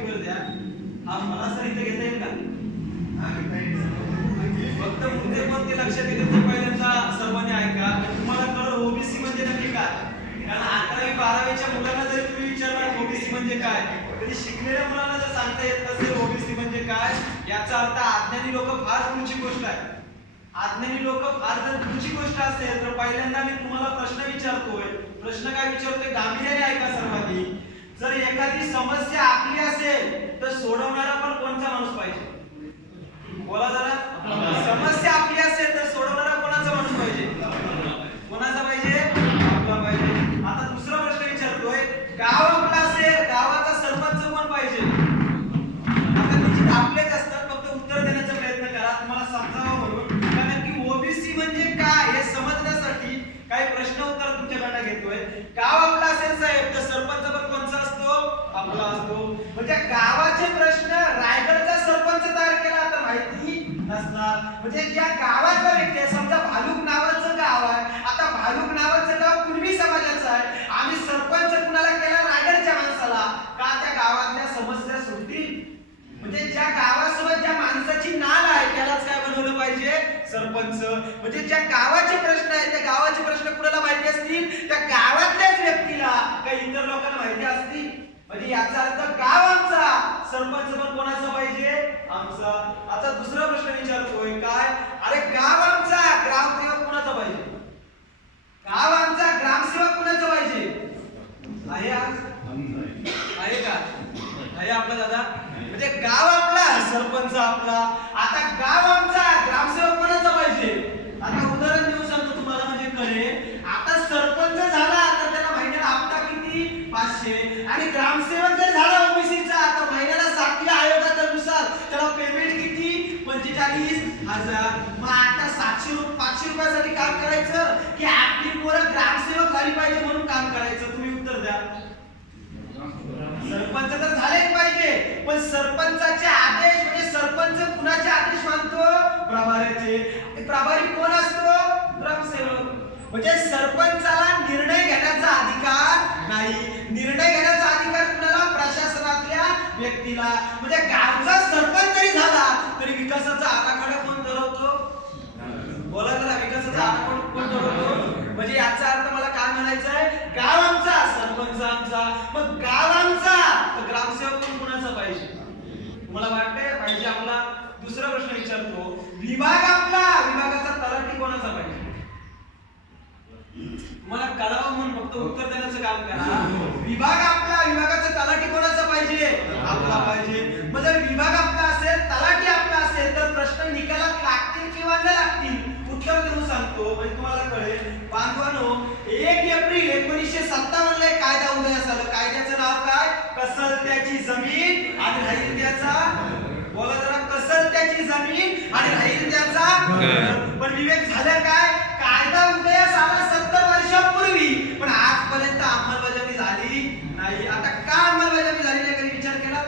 वर द्या. हा मला सर इथे घेता येईल का? फक्त मुद्दे कोणते लक्षात येते ते पहिल्यांदा सर्वांनी ऐका. तुम्हाला कळलं ओबीसी म्हणजे नक्की काय. कारण 11वी 12वीच्या मुलांना जर तुम्ही विचारणार ओबीसी म्हणजे काय, तरी शिकलेल्या मुलांना जर सांगता येत नसेल ओबीसी म्हणजे काय, याचा अर्थ अज्ञानी लोक फार पुढची गोष्ट आहे. अज्ञानी लोक फार जर पुढची गोष्ट असेल तर पहिल्यांदा मी तुम्हाला प्रश्न विचारतोय. प्रश्न काय विचारतोय गांभीर्याने ऐका सर्वांनी. जर एखादी समस्या आपली असेल तर सोडवणारा पण कोणता माणूस पाहिजे? बोला जरा. समस्या आपली असेल तर सोडवणारा कोणाचा माणूस पाहिजे? कोणाचा पाहिजे? आपला पाहिजे. आता दुसरा प्रश्न विचारतोय, गाव आपला असेल गावाचा सरपंच कोण पाहिजे? आता निश्चित आपलेच असतात, फक्त उत्तर देण्याचा प्रयत्न करा तुम्हाला समजावं म्हणून. कारण की ओबीसी म्हणजे काय हे समजण्यासाठी काही प्रश्न उत्तर तुमच्याकडे घेतोय. गाव आपला असेल साहेब तर सरपंच पण कोणचा असतो? आपला असतो. म्हणजे गावाचे प्रश्न रायगडचा सरपंच तयार केला तर माहिती नसणार. म्हणजे ज्या गावाचा व्यक्ती आहे, समजा भालुक नावाचं गाव आहे, आता भालुक नावाचं गाव कुणबी समाजाचं आहे, आम्ही सरपंच कुणाला केला? रायगडच्या माणसाला. का? त्या गावातल्या समस्या सुटतील. म्हणजे ज्या गावासोबत ज्या माणसाची नाळ आहे त्यालाच काय बनवलं पाहिजे? सरपंच. म्हणजे ज्या गावाचे प्रश्न आहेत त्या गावाचे प्रश्न कुणाला माहिती असतील? त्या गावातल्याच व्यक्तीला. काही इतर लोकांना माहिती असतील. म्हणजे याचा अर्थ गाव आमचा, सरपंच पण कोणाचा पाहिजे? आमचा. आता दुसरा प्रश्न विचारतोय काय? अरे गाव आमचा, ग्रामसेवक कोणाचा पाहिजे? गाव आमचा, ग्रामसेवक कोणाचा पाहिजे? आहे आहे का? आहे आपला दादा. म्हणजे गाव आपला, सरपंच आपला. आता गाव आमचा, ग्रामसेवक कोणाचा पाहिजे? आता उदाहरण देऊन सांगतो तुम्हाला म्हणजे कळेल. आता सरपंच झाला तर त्याला महिन्याला हप्ता किती? 500. आणि ग्रामसेवक जर झाला ओबीसीचा तर महिन्याला 7व्या आयोगानुसार त्याला पेमेंट किती? 45,000. मग आता 500 रुपयासाठी काम करायचं की आपली पोरं ग्रामसेवक झाली पाहिजे म्हणून काम करायचं? तुम्ही उत्तर द्या. सरपंच तर झालेच पाहिजे, पण सरपंचाचे आदेश म्हणजे सरपंच कुणाचे आदेश मानतो? प्रभारीचे. प्रभारी कोण असतो? ग्रामसेवक. म्हणजे सरपंचाला निर्णय घेण्याचा अधिकार नाही. निर्णय घेण्याचा अधिकार कुणाला? प्रशासनातल्या व्यक्तीला. म्हणजे गावचा सरपंच जरी झाला तरी विकासाचा आराखडा कोण ठरवतो? बोला जरा. विकासाचा आराखडा कोण ठरवतो? म्हणजे याचा अर्थ मला काय म्हणायचं आहे? गाव आमचा, सरपंच आमचा. मग गाव आमचा तर ग्रामसेवक पण कोणाचा पाहिजे? तुम्हाला वाटतंय पाहिजे आपला? दुसरा प्रश्न विचारतो, विभाग आपला, विभागाचा तलाठी कोणाचा पाहिजे? तुम्हाला कळावं म्हणून फक्त उत्तर देण्याचं काम करा. विभाग आपला, विभागाचा तलाठी कोणाचा पाहिजे? आपला पाहिजे. मग जर विभाग आपला असेल, तलाठी आपला असेल तर प्रश्न निकालात लागतील किंवा न लागतील? उत्तर देऊन सांगतो म्हणजे तुम्हाला कळेल. बांधवानो, 1 एप्रिल 1957 ला कायदा उदयास आला. कायद्याचं नाव काय? कसलत्याची जमीन आणि राहित्याचा. बोला जरा. कसलत्याची जमीन आणि राहित्याचा. पण विवेक झालं काय? कायदा उदयास आला 70 वर्षापूर्वी, पण आजपर्यंत अंमलबजावणी झाली नाही. आता का अंमलबजावणी झाली नाही कधी विचार केला?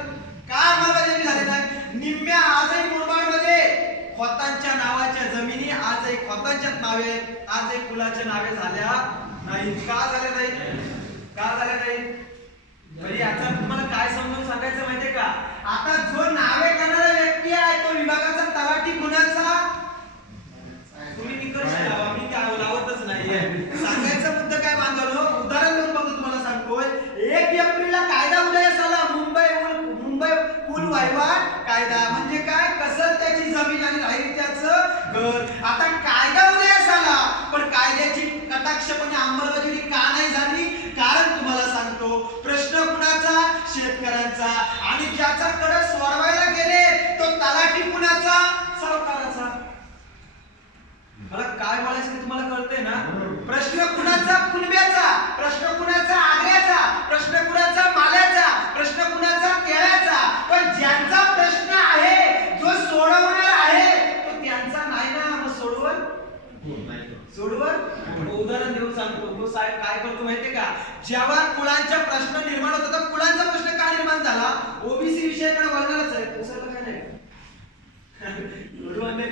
का अंमलबजावणी झाली नाही? निम्म्या आजही मुरबाडमध्ये खोतांच्या नावाच्या जमिनी आजही खोतांच्या नावे, आजही कुलाच्या नावे झाल्या नाही. का झाल्या नाही? का झाल्या नाही? म्हणजे याचा तुम्हाला काय समजून सांगायचं माहितीये का? आता जो नावे करणारा व्यक्ती आहे तो विभागाचा तलाठी कुणाचा? तुम्ही निकष लावा, मी काय लावतच नाहीये. सांगायचा मुद्दा काय बांधवलो? उदाहरण देऊन बघतो तुम्हाला सांगतोय. 1 एप्रिलला कायदा उदयास आला. मुंबई कुल वहिवाट कायदा. म्हणजे काय? कसलत्याची जमीन आणि राहित्याचं घर. आता कायदा उदयास आला पण कायद्याची कटाक्षपणे अंमलबजावणी का नाही झाली? कारण तुम्हाला सांगतो, प्रश्न कुणाचा? शेतकऱ्यांचा. आणि ज्याच्याकडे सोडवायला गेले तो तलाठी कुणाचा? सावकाराचा. मला काय बोलायचं ते तुम्हाला कळतंय ना? प्रश्न कुणाचा? कुणब्याचा. प्रश्न कुणाचा? आग्र्याचा. प्रश्न कुणाचा? माल्याचा. प्रश्न कुणाचा? केळ्याचा. पण ज्यांचा प्रश्न आहे, जो सोडवणार आहे तो त्यांचा नाही ना. मग सोडवल उदाहरण देऊन सांगतो. तो साहेब काय करतो माहितीये का? जेव्हा कुळांचा प्रश्न निर्माण होता तर कुळांचा प्रश्न का निर्माण झाला? ओबीसी विषयाकडे वळणारच आहे. पुसायला काय नाही.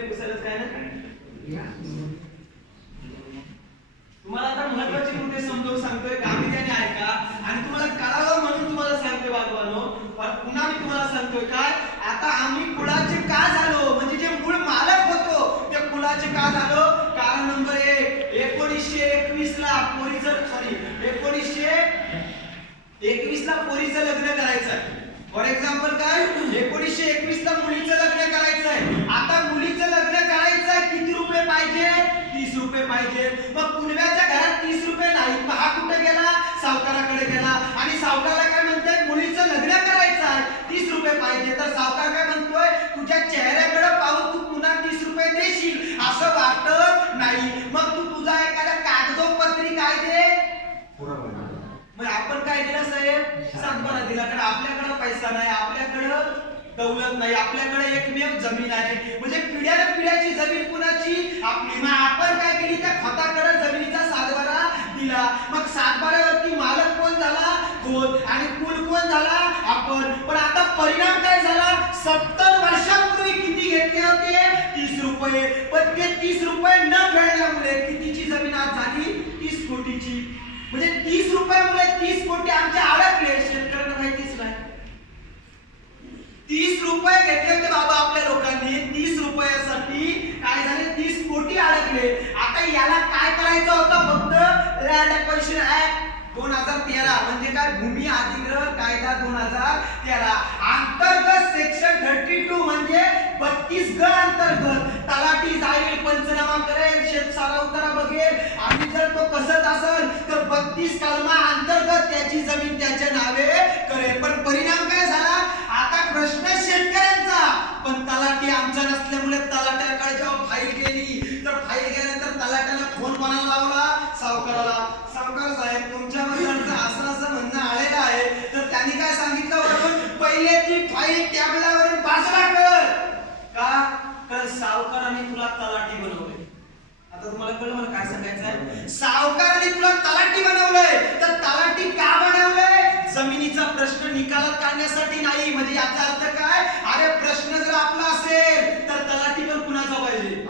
पुसायलाच काय नाही. तुम्हाला आता महत्त्वाचे मुद्दे समजावून सांगतोय. गांभीर्याने ऐका आणि तुम्हाला कळावं म्हणून तुम्हाला सांगतोय बांधवांनो. पण पुन्हा मी तुम्हाला सांगतोय काय आता आम्ही कुळाचे का झालो म्हणजे जे मूळ मालक होतो त्या कुळाचे का झालो कारण नंबर 1 1921 ला पोरीचं सॉरी 1921 ला पोरीचं लग्न करायचं आहे फॉर एक्झाम्पल काय 1921 ला मुलीचं लग्न करायचं आहे आता मुलीचं लग्न करायचं आहे किती रुपये पाहिजे 30 रुपये पाहिजे मग कुणव्याच्या घरात 30 रुपये नाही हा कुठे गेला सावकाराकडे गेला आणि सावकाराला काय म्हणतोय मुलीचं लग्न करायचं आहे 30 रुपये पाहिजे तर सावकार काय म्हणतोय तुझ्या चेहऱ्याकडे पाहून तू पुन्हा 30 रुपये देशील असं वाटत नाही मग तू तुझा एखादा कागदोपत्री काय दे मग आपण काय दिलं साहेब सातबारा दिला कारण आपल्याकडे पैसा नाही आपल्याकडे दौलत नाही आपल्याकडे एकमेव जमीन आहे म्हणजे पिढ्याने पिढ्याची जमीन कुणाची आपली मग आपण काय केली त्या खताकडे जमिनीचा सातबारा दिला मग सातबाऱ्यावरती मालक कोण झाला खोत आणि कुल कोण झाला आपण पण आता परिणाम काय झाला 70 वर्षांपूर्वी किती घेतले होते 30 रुपये पण ते 30 रुपये न फेडल्यामुळे कितीची जमीन आज झाली 30 कोटीची म्हणजे 30 रुपयामुळे 30 कोटी आमच्या अडकले शेतकऱ्यांना माहितीच नाही 30 रुपये घेतले होते बाबा आपल्या लोकांनी 30 रुपयासाठी काय झाले 30 कोटी अडकले आता याला काय करायचं होतं फक्त लँड ॲक्विजिशन ऍक्ट 2013 म्हणजे काय भूमी अधिग्रहण कायदा 2013 अंतर्गत सेक्शन 32 म्हणजे 32 ग अंतर्गत तलाठी जाईल पंचनामा करेल शेतसारा उतारा बघेल आणि जर तो कसत असेल तर 32 कलमा अंतर्गत त्याची जमीन त्याच्या नावे करेल पण परिणाम काय झाला आता प्रश्न शेतकऱ्यांचा पण तलाठी आमचा नसल्यामुळे तलाट्याकडे जेव्हा फाईल गेली तर फाईल गेल्यानंतर तलाट्याने फोन कोणाला लावला सावकाराला सावकार साहेब तुमच्याबद्दलचं असं म्हणणं आलेलं आहे तर त्यांनी काय सांगितलं होतं पहिले ती फाईल टॅबलावरून बाजूला कर का तर सावकाराने तुला तलाठी बनवले आता तुम्हाला कळलं मला काय सांगायचं आहे सावकाराने तुला तलाठी बनवलंय तर तलाठी का बनवलंय जमिनीचा प्रश्न निकालात काढण्यासाठी नाही म्हणजे याचा अर्थ काय अरे प्रश्न जर आपला असेल तर तलाठी पण कुणाचा पाहिजे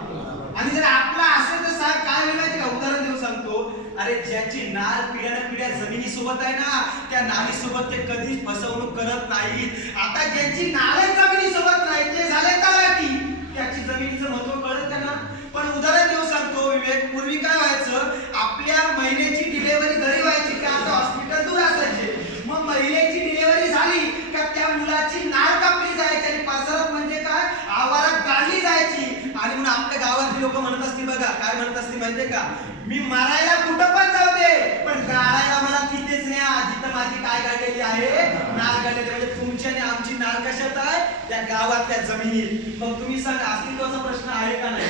आणि जर आपला असेल तर साहेब काय होईल माहिती का उदाहरण देऊन सांगतो अरे ज्याची नाळ पिढ्याने पिढ्या जमिनी सोबत आहे ना त्या नाळी सोबत ते कधीच फसवणूक करत नाही आता ज्यांची नाळ जमिनी सोबत नाही ते झाले तलाठी त्याची जमिनीचं महत्व कळत त्यांना पण उदाहरण देऊ सांगतो विवेक पूर्वी काय व्हायचं आपल्या महिलेची डिलिव्हरी घरी व्हायची का आता हॉस्पिटल दूर असायचे मग महिलेची डिलिव्हरी झाली का त्या मुलाची नाळ कापली जायची आणि पासरत म्हणजे काय आवारात गाडली जायची आणि म्हणून आपल्या गावातली लोक म्हणत असतील बघा काय म्हणत असतील माहितीये का मी मारायला कुठं पण जाऊ दे पण गाळायला मला तिथेच न्या जिथं माझी काय गाडलेली आहे नाळ गाडलेली म्हणजे तुमची आणि आमची नाळ कशात आहे त्या गावातल्या जमिनीत मग तुम्ही सांगा अस्तित्वाचा प्रश्न आहे का नाही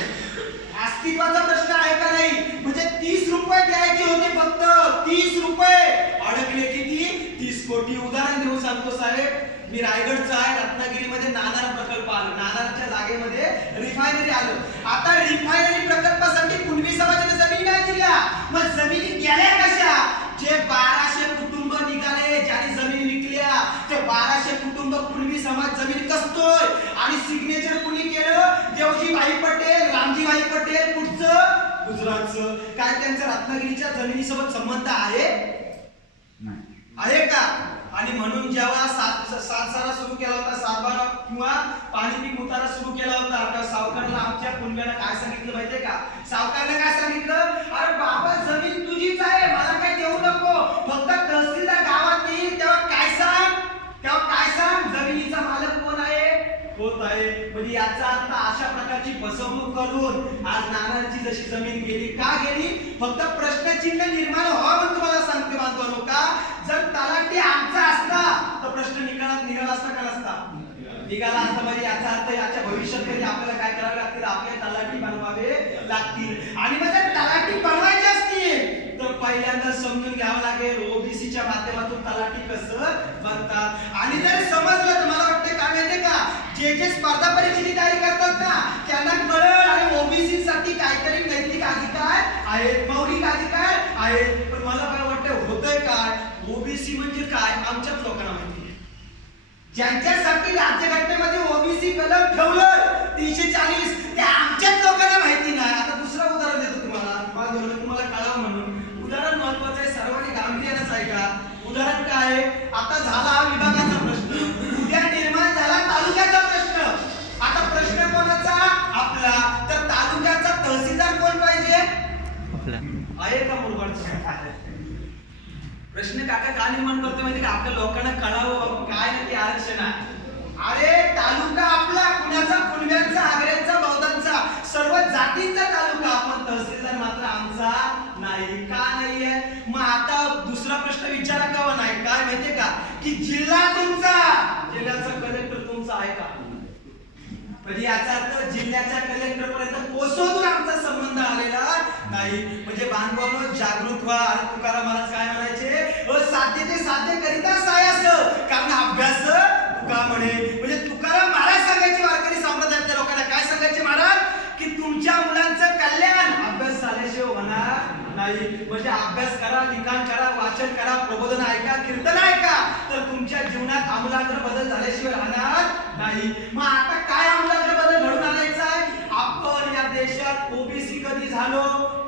अस्तित्वाचा प्रश्न आहे का नाही म्हणजे 30 रुपये द्यायचे होते फक्त 30 रुपये अडकले किती 30 कोटी उदाहरण देऊन सांगतो साहेब मी रायगडचा आहे रत्नागिरीमध्ये नाणार प्रकल्प आला नानारच्या जागेमध्ये रिफायनरी आलं आता रिफायनरी प्रकल्पासाठी कुणबी समाजाने जमीन नाही दिल्या मग जमिनी गेल्या कशा जे 1200 कुटुंब निघाले ज्यांनी जमीन विकल्या ते 1200 कुटुंब कुणबी समाज जमीन कसतोय आणि सिग्नेचर कुणी केलं देवजीभाई पटेल रामजीभाई पटेल कुठचं गुजरातचं काय त्यांच्या रत्नागिरीच्या जमिनीसोबत संबंध आहे आहे का आणि म्हणून जेव्हा सातसारा सुरू केला होता सातबारा किंवा पाणी पीक उतारा सुरू केला होता तर सावकारला आमच्या कुणब्याला काय सांगितलं माहितीये का सावकारने काय सांगितलं अरे बाबा जमीन तुझीच आहे मला काय देऊ नको फक्त तहसीलदार गावात येईल तेव्हा काय सांग जमिनीचा मालक कोण आहे होत आहे म्हणजे याचा अर्थ अशा प्रकारची फसवणूक करून आज नानांची जशी जमीन गेली का गेली फक्त प्रश्नचिन्ह निर्माण व्हावं म्हणून तुम्हाला सांगते बांधवांनो का जर तलाठी आमचा असता तर प्रश्न निकालात निघाला असता का नसता निघाला असता म्हणजे याचा अर्थ याच्या भविष्यात कधी आपल्याला काय करावे लागतील आपले तलाठी बनवावे लागतील आणि मग जर तलाठी बनवायचे असतील तर पहिल्यांदा समजून घ्यावं लागेल ओबीसीच्या माध्यमातून तलाठी कसं बनतात आणि जर समजलं तर मला वाटतं काय माहितीये का जे स्पर्धा परीक्षेची तयारी करतात ना त्यांना कळलं आणि ओबीसी साठी काहीतरी नैतिक अधिकार आहेत मौलिक अधिकार आहेत पण मला काय वाटतं होतंय काय ओबीसी म्हणजे काय आमच्याच लोकांना माहिती ज्यांच्यासाठी राज्यघटनेमध्ये ओबीसी कलम ठेवलं 340 ते आमच्याच लोकांना माहिती नाही आता दुसरं उदाहरण देतो तुम्हाला कळावं म्हणून उदाहरण महत्वाचं आहे सर्वांनी गांभीर्यानेच ऐका उदाहरण काय आता झाला विभागाचा प्रश्न उद्या निर्माण झाला प्रश्न काका का निर्माण करतो माहिती का? आपल्या लोकांना कळावं काय नक्की आरक्षण आहे. अरे तालुका आपला कुणाचा, कुणब्यांचा, आग्र्यांचा, बौद्धांचा, सर्व जातींचा तालुका, आपण तहसीलदार मात्र आमचा नाही. का नाहीये? मग आता दुसरा प्रश्न विचारा का नाही? काय माहितीये का की जिल्हा तुमचा, जिल्ह्याचा कलेक्टर तुमचा आहे का? म्हणजे याचा अर्थ जिल्ह्याच्या कलेक्टर पर्यंत पोहोचवून आमचा संबंध आलेला नाही. म्हणजे बांधवांनो जागृत व्हा. तुकाराम महाराज काय म्हणायचे? साध्य ते साध्य करिता सायास, कारण अभ्यास तुका म्हणे. म्हणजे तुकाराम महाराज सांगायचे वारकरी संप्रदायातल्या लोकांना, काय सांगायचे महाराज? की तुमच्या मुलांचं कल्याण अभ्यास झाल्याशिवाय होणार नाही. म्हणजे अभ्यास करा, लिखाण करा, वाचन करा, प्रबोधन ऐका, कीर्तन ऐका, तर तुमच्या जीवनात आमूलाग्र बदल झाल्याशिवाय राहणार नाही. मग आता काय आमूलाग्र बदल घडून आणायचा आहे? आपण या देशात ओबीसी कधी झालो?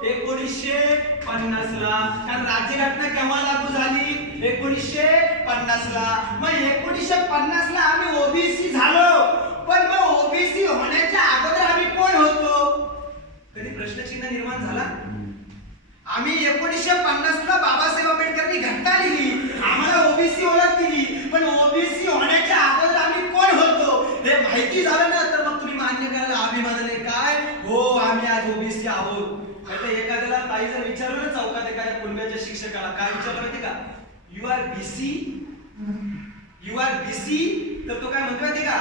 1950 ला. कारण राज्यघटना केव्हा लागू झाली? 1950 ला. मग 1950 ला आम्ही ओबीसी झालो, पण मग ओबीसी होण्याच्या अगोदर आम्ही कोण होतो? कधी प्रश्नचिन्ह निर्माण झाला? आम्ही 1950 ला बाबासाहेब आंबेडकरांनी घटना लिहिली, आम्हाला ओबीसी ओळख दिली, पण ओबीसी होण्याच्या अगोदर आम्ही कोण होतो हे माहिती झालं ना, तर मग तुम्ही मान्य करायला अभिमानाने काय हो आम्ही आज ओबीसी आहोत. आता एखाद्याला ताई जर विचारलं ना चौकात एखाद्या कुणब्याच्या शिक्षकाला, काय विचारलं माहिती का? You are BC, you are BC, तर तो काय म्हणतो माहिती का?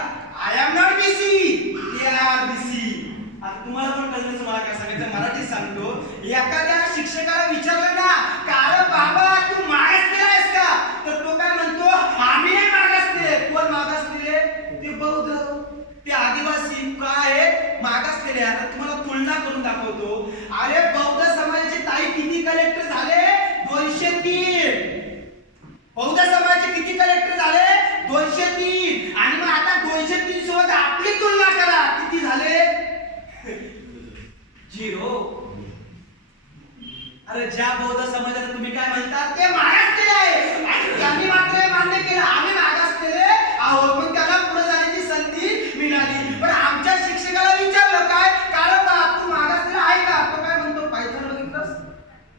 I am not BC, they are BC. आता तुम्हाला पण कळलं मला काय सांगायचं, मराठीत सांगतो. एखाद्या शिक्षकाला विचारलं ना, "का बाबा तू मागासलेला आहेस का?" तर तो काय म्हणतो? आम्ही नाही मागासले. कोण मागासलेले? ते बौद्ध, ते आदिवासी काय आहे मागासलेले. आता तुम्हाला तुलना करून दाखवतो. अरे बौद्ध समाजाचे ताई किती कलेक्टर झाले? 203. बौद्ध समाजाचे किती कलेक्टर झाले? 203. आणि मग आता 203 सोबत आपली तुलना करा, किती झाले? 0. अरे ज्या बौद्ध समाजाला तुम्ही काय म्हणतात ते मागासलेले आहे, आणि त्यांनी मात्र मान्य केलं आम्ही मागासलेले आहोत, पण त्याला पुढे जाण्याची संधी मिळाली. पण आमच्या शिक्षकाला विचारलं काय, कारण तू मागासलेला आहे का? तो काय म्हणतो? पायथन बघितलंस?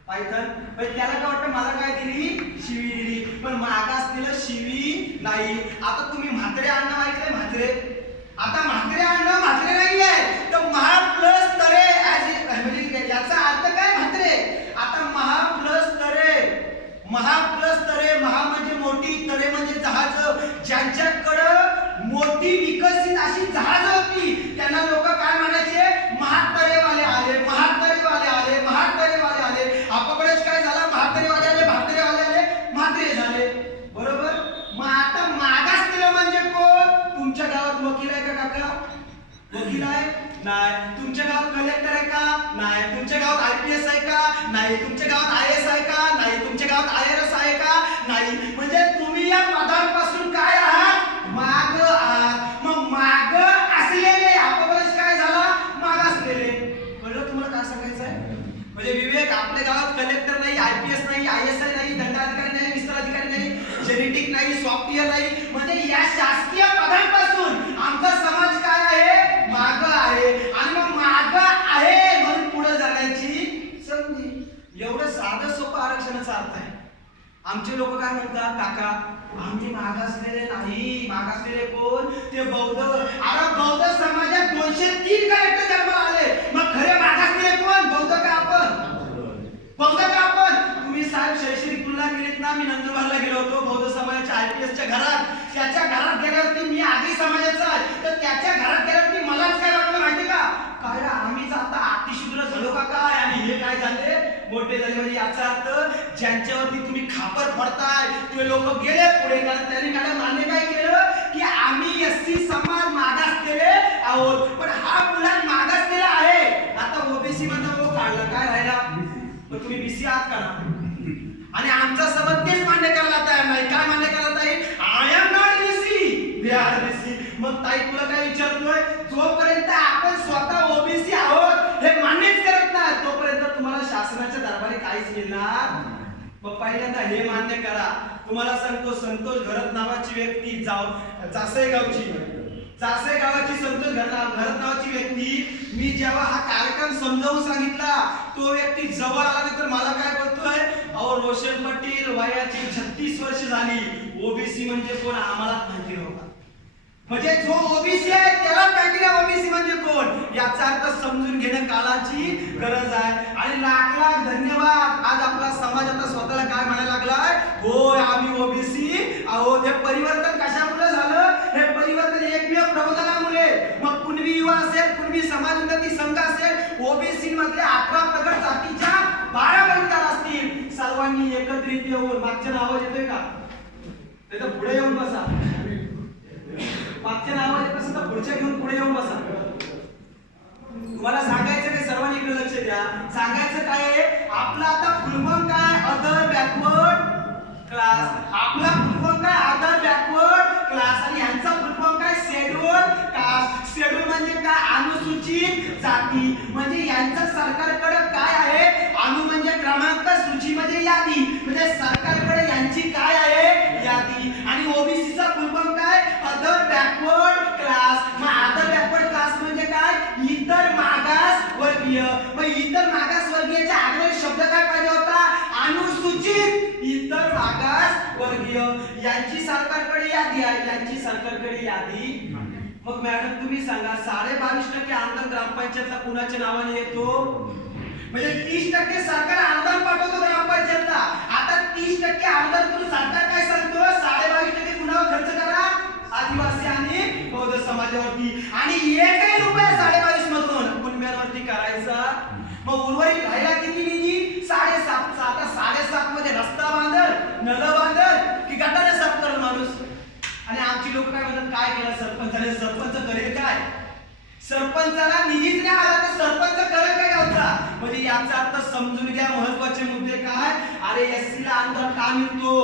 पायथन. पण त्याला काय वाटतं मला काय दिली? शिवी दिली. पण मागासलेलं शिवी नाही. आता तुम्ही म्हात्रे अण्णा ऐकलंय? म्हात्रे. आता म्हात्रे अण्णा म्हात्रे नाही आहे, तर महा प्लस तरे, म्हणजे याचा अर्थ काय? म्हात्रे. आता महा प्लस तरे, महा प्लस तरे, महा म्हणजे मोठी, तरे म्हणजे जहाज. ज्यांच्याकडं मोठी विकसित अशी जहाज होती त्यांना लोक काय म्हणायचे? महातरेवाले आले, महातरेवाले आले, महातरेवाले आले. आपकडेच काय झाला? महातरेवाले आले, भातरेवाले आले, म्हात्रे झाले. बरोबर. मग आता मागासलेलं म्हणजे कोण? तुमच्या गावात वकील आहे का काका? वकील आहे? नाही. तुमच्या गावात कलेक्टर आहे का? नाही. तुमच्या गावात आयपीएस आहे का? नाही. तुमच्या गावात आयएस आहे का? नाही. तुमच्या गावात आयआरएस आहे का? नाही. म्हणजे तुम्ही या पदांपासून काय आहात? माग आहात. मग माग असलेले आपल्याला काय झाला? मागासलेले. कळलं तुम्हाला काय सांगायचं आहे? म्हणजे विवेक, आपल्या गावात कलेक्टर नाही, आयपीएस नाही, आयएसआय नाही, दंडाधिकारी नाही, विस्तार अधिकारी नाही, जेनेटिक नाही, सॉफ्टवेअर नाही. म्हणजे या शासकीय पदांपासून आमचा समाज काय आहे? माग आहे. आणि मग माग आहे म्हणून पुढे जाण्याची संधी. एवढं साधं सोपं आरक्षणाचा अर्थ आहे. आमचे लोक काय म्हणतात? काका आम्ही मागासलेले नाही. मागासलेले कोण? ते बौद्ध. अरे बौद्ध समाजात 203 कलेक्टर जन्माला आले, मग खरे मागासलेले कोण? बौद्ध का आपण? बौद्ध का आपण? तुम्ही साहेब शैक्षणिक तुलना केलीत ना, मी नंदुरबारला गेलो होतो बौद्ध समाजाच्या आयपीएसच्या घरात. त्याच्या घरात गेल्यावरती मी आधी समाजाचा आहे, तर त्याच्या घरात गेल्यावरती मलाच काय वाटलं माहिती का? काय आम्हीच आता अतिशूद्र झालो का काय, आणि हे काय झाले? मोठे झाले. म्हणजे याचा अर्थ ज्यांच्यावरती तुम्ही खापर फोडताय ते लोक गेले पुढे, कारण त्यांनी मॅडम मान्य काय केलं की आम्ही एससी समाज मागासलेले आहोत. पण हा मुलांना मागासलेला आहे. आता ओबीसी मध्ये काढला, काय राहिला? मग तुम्ही बीसी आहात का ना? आणि आमचा सबब तेच मान्य करायला तयार नाही. काय मान्य करायला ताई? I am not BC, they are BC. मग ताई तुला काय विचारतोय? जोपर्यंत आपण स्वतः ओबीसी आहोत हे मान्यच करत नाही, तोपर्यंत तुम्हाला शासनाच्या दरबारी काहीच मिळणार. मग पहिल्यांदा हे मान्य करा. तुम्हाला सांगतो, संतोष घरत नावाची व्यक्ती जासई गावची, जासे गावाची संतोष घरत नावाची व्यक्ती, मी जेव्हा हा कार्यक्रम समजावून सांगितला तो व्यक्ती जवळ आला तर मला काय बोलतोय, अहो रोशन पाटील वयाची 36 वर्ष झाली, ओबीसी म्हणजे कोण आम्हाला माहिती नव्हता. म्हणजे जो ओबीसी आहे त्याला माहिती आहे ओबीसी म्हणजे कोण, याचा अर्थ समजून घेणं काळाची गरज आहे. आणि लाख लाख धन्यवाद, आज आपला समाज आता स्वतःला काय म्हणायला लागलाय, होय आम्ही ओबीसी. अहो ते परिवर्तन कशामुळे झालं, हे परिवर्तन एकमेव प्रबोधनामुळे. मग कुणबी युवा असेल, कुणबी समाज उन्नती संघ असेल, ओबीसी मधल्या 18 प्रगत जातीच्या 12 बंधकार असतील, सर्वांनी एकत्रित येऊन, मागच्या आवाज येतोय का, नाही तर पुढे येऊन बसा, मागच्या आवाज येत असेल तर पुढच्या घेऊन पुढे येऊन बसा. तुम्हाला सांगायचं काय, सर्वांनी इकडे लक्ष द्या, सांगायचं काय आहे, आपला आता फुलफॉर्म काय, अदर बॅकवर्ड क्लास. आपला फुलफॉर्म काय, अदर बॅकवर्ड क्लास, आणि यांचा फुलफॉर्म काय, शेड्यूल कास्ट. शेड्यूल म्हणजे काय, अनुसूचित जाती. म्हणजे यांचं सरकारकडे काय आहे, अनु म्हणजे क्रमांक, सूची म्हणजे यादी, म्हणजे सरकारकडे यांची काय आहे, यादी. आणि ओबीसी चा फुलफॉर्म काय, अदर बॅकवर्ड क्लास. मग अदर बॅकवर्ड क्लास म्हणजे काय, इतर मागास वर्गीय. मग इतर मागास वर्गीयच्या अगोदर शब्द काय पाहिजे होता, अनुसूचित इतर मागास वर्गीय. यांची सरकारकडे यादी आहे, यांची सरकारकडे यादी. मग मॅडम तुम्ही सांगा, 22.5% अनुदान ग्रामपंचायतला कुणाच्या नावाने येतो, म्हणजे 30% सरकार अनुदान पाठवतो ग्रामपंचायतला. आता 30% अनुदान करून सरकार काय सांगतो, 22.5% कुणावर खर्च करा, आदिवासी आणि बौद्ध समाजावरती. आणि एकही रुपया 22.5 मधून कुणब्यांवरती करायचा. मग उर्वरित राहिला किती निधी, 7.5. आता 7.5 मध्ये रस्ता बांधल, नळ बांधल की गटारे साफ करल माणूस. आणि आमची लोक काय म्हणतात, काय केलं सरपंचाने, सरपंच करेल काय, सरपंचाला निधीच नाही आला तर सरपंच करेल काय गावचा. म्हणजे याचा अर्थ समजून घ्या, महत्वाचे मुद्दे काय, अरे एससी ला अनुदान का मिळतो,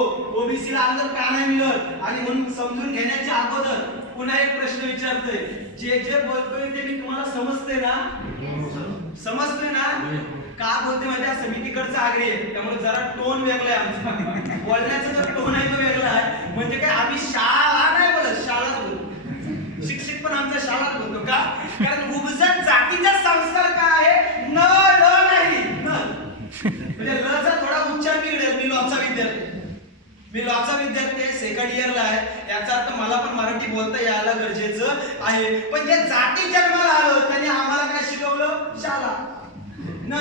ओबीसी ला अनुदान का नाही मिळत. आणि म्हणून समजून घेण्याच्या अगोदर पुन्हा एक प्रश्न विचारतोय, जे जे बोलतोय ते मी तुम्हाला समजते ना, समजते ना, का बोलते म्हणजे समितीकडचा आग्रह आहे, त्यामुळे जरा टोन वेगळा आहे आमचा, बोलण्याचा जो टोन आहे तो वेगळा आहे. म्हणजे काय, आम्ही शाळा नाही बोलत, शाळा बोलतो, शिक्षक पण आमचा शाळा बोलतो का, कारण उपजत जातीचा संस्कार काय आहे, न ल नाही, न म्हणजे ल चा थोडा उच्चार बिघडेल. मी लॉचा विद्यार्थी आहे, सेकंड इयरला आहे, याचा अर्थ मला पण मराठी बोलता यायला गरजेचं आहे. पण जे जाती जन्माला आलो त्यांनी आम्हाला काय शिकवलं, शाळा. न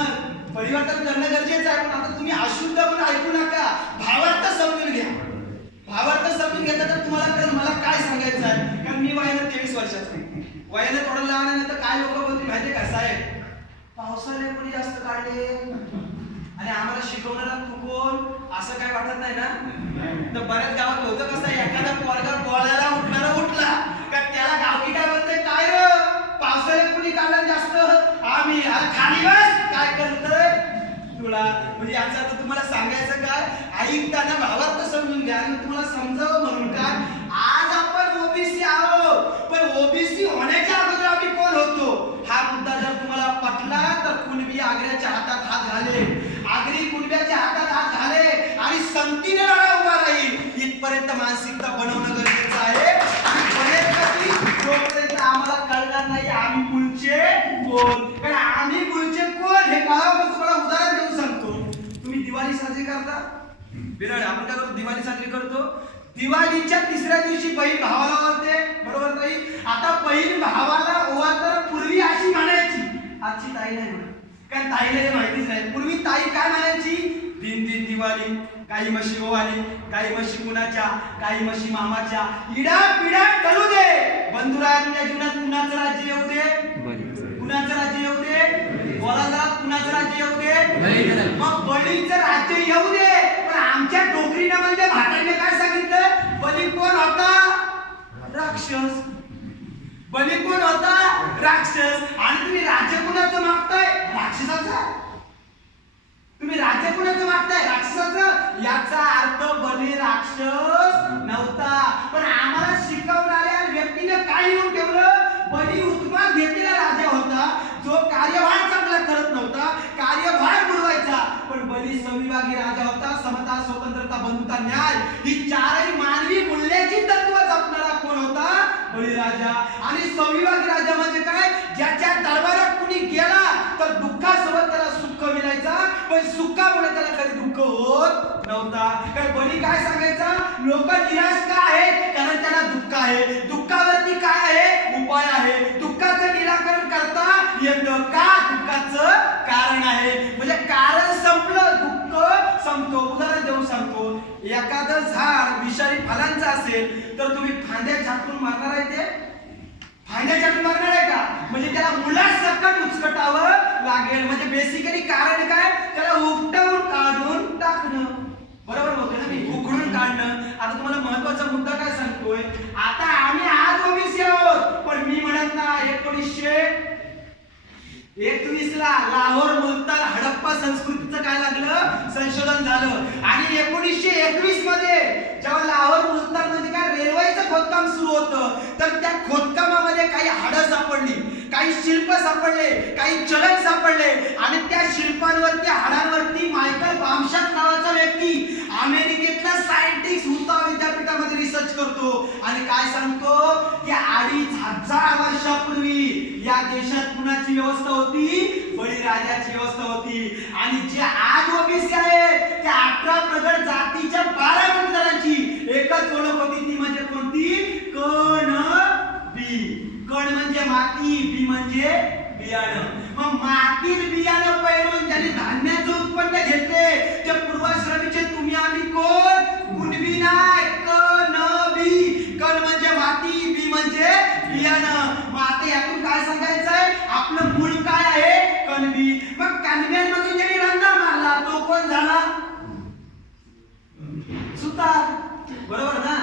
परिवर्तन करणं गरजेचं आहे, पण आता तुम्ही अशुद्ध पण ऐकू नका, भावार्थ समजून घ्या. भावार्थ समजून घेतला तर तुम्हाला कळेल मला काय सांगायचं आहे. कारण मी वयाने 23 वर्षाचा, वयाने थोडं लहान आहे, तर काय लोक बोलतील माहिती का, साहेब पावसाने कोणी जास्त काढले आणि आम्हाला शिकवणारा तू कोण, असं काय वाटत नाही ना. तर बऱ्याच गावात होतं कसं, एखादा पोरगा बोलायला उठणारा उठला का त्याला गावकी काय बोलतंय, काय रे पावसाने कोणी काढलं जास्त, आम्ही, अरे खाली बस, काय करतोय तुला. म्हणजे याचा अर्थ तुम्हाला सांगायचं काय, ऐकताना भावार्थ समजून घ्या. आणि तुम्हाला समजावं म्हणून काय, आज आपण ओबीसी आहोत, पण ओबीसी होण्याच्या अगोदर आम्ही कोण होतो, हा मुद्दा जर तुम्हाला पटला तर कुणबी आग्र्याच्या हातात हात घाले, आगरी कुणब्याच्या हातात हात घाले आणि संगतीने लढा उभा राहील. इथपर्यंत मानसिकता बनवणं गरजेचं आहे. आणि बरेच कधी जोपर्यंत आम्हाला कळणार नाही आम्ही पुढचे कोण, कारण आम्ही पुढचे कोण हे कळावं. तुम्हाला उदाहरण देऊन सांगतो, तुम्ही दिवाळी साजरी करता, बिराड आपण काय करतो, दिवाळी साजरी करतो, दिवाळीच्या 3ऱ्या दिवशी बहीण भावाला ओवाळते, बरोबर ताई. आता बहीण भावाला ओवाळताना पूर्वी अशी म्हणायची, आजची ताई नाही म्हणत, कारण ताईला हे माहितीच नाही. पूर्वी ताई काय म्हणायची, दिन दिन दिवाळी, काही म्हशी ओवाळी, काही म्हशी कुणाच्या, काही म्हशी मामाच्या, इडा पिडा करू दे, बंधुराच्या जीवनात कुणाचं राज्य येऊ दे, कुणाचं राज्य येऊ दे, बोलायला कुणाचं राज्य येऊ दे, मग बळीचं राज्य येऊ दे. पण आमच्या डोकरीनं म्हणजे म्हातारीने काय सांगितलं, बली कोण होता, राक्षस. बली कोण होता, राक्षस. आणि तुम्ही राज्य कुणाचं मागताय, राक्षसाचं. तुम्ही राज्य कुणाचं मागताय, राक्षसाचं. याचा अर्थ बली राक्षस नव्हता. पण आम्हाला शिकवणाऱ्या व्यक्तीने काय येऊन ठेवलं, बली उत्पाद घेतलेला राजा होता, जो कार्यभार चांगला करत नव्हता, कार्यभार बुडवायचा. पण बली संविभागी राजा होता, समता, स्वतंत्रता, बंधुता, न्याय ही चारही मानवी मूल्याची तत्व जपणारा कोण होता, बळीराजा. आणि सविवागी राजा म्हणजे काय, ज्याच्या दरबारात कुणी गेला तर दुःखासोबत त्याला सुख मिळायचा, पण सुखामुळे त्याला कधी दुःख होत नव्हता. कारण बळी काय सांगायचा, लोक निराश का आहेत, कारण त्यांना दुःख आहे. दुःखावरती काय आहे, उपाय आहे. दुःखाचं निराकरण करता येतं का, दुःखाचं कारण आहे. म्हणजे कारण संपलं, दुःख संपतो. उदाहरण देऊन सांगतो, एखादं झाड विषारी फळांचं असेल तर तुम्ही फांद्या छाटून मारणार आहे, ते फांद्या छाटून मारणार आहे का, म्हणजे त्याला मुळासकट उचकटावं लागेल. म्हणजे बेसिकली कारण काय, त्याला उपटवून काढून टाकणं. बरोबर बोलतोय ना मी, उखडून काढणं. आता तुम्हाला महत्वाचा मुद्दा काय सांगतोय, आता आम्ही आज ओबीसी आहोत, पण मी म्हणत ना 1921 ला लाहोर, मुलतान, हडप्पा संस्कृतीचं काय लागलं, संशोधन झालं. आणि 1921 मध्ये जेव्हा लाहोर, मुलतान मध्ये काय रेल्वेचं खोदकाम सुरू होतं, तर त्या खोदकामामध्ये काही हाडं सापडली, काही शिल्प सापडले, काही चलन सापडले. आणि त्या शिल्पांवरती, हाडांवरती मायकल बामशाक नावाचा व्यक्ती, अमेरिकेतला सायंटिस्ट हुता विद्यापीठामध्ये रिसर्च करतो आणि काय सांगतो की 2500 वर्षापूर्वी या देशात कुणाची व्यवस्था होती, बळीराजाची व्यवस्था होती. आणि जे आज ओबीसी आहेत त्या 18 प्रगत जातीच्या 12 मतदारांची एकच ओळख होती, ती म्हणजे कोणती, कण बी. कण म्हणजे माती, बी म्हणजे बियाणं. मग मातीत बियाणं पेरून ज्यांनी धान्याचं उत्पन्न घेतले ते पूर्वाश्रमीचे तुम्ही आम्ही कोण, कुणबी नाही, कण बी. कण म्हणजे माती, बी म्हणजे बियाणं. मग आता यातून काय सांगायचंय, आपलं मूळ काय आहे, कणबी. मग कणब्यांमधून ज्यांनी रंधा मारला तो कोण झाला, सुतार. बरोबर ना.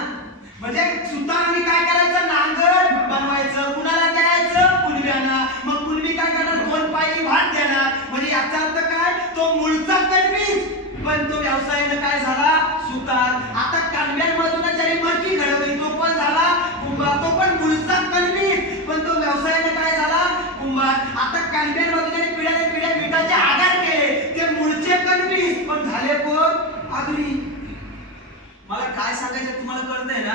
म्हणजे सुतारांनी काय करायचं, नांगर बनवायचं, कुणाला द्यायचं, कुणब्यांना. मग कुणबी काय करणार, 2 पायली भात देणार. म्हणजे याचा अर्थ काय, तो मूळचा कणबी, पण तो व्यवसायाने काय झाला, सुतार. आता कणब्यांमधून ज्यांनी मटकी घडवली तो पण झाला कुंभार, तो पण मूळचा कणबी, पण तो व्यवसायाने काय झाला, कुंभार. आता कणब्यांमधून ज्यांनी पिढ्याने पिढ्या मिठाचे आधार केले ते मूळचे कणबी, पण झाले कोण, आगरी. मला काय सांगायचं तुम्हाला कळतंय ना,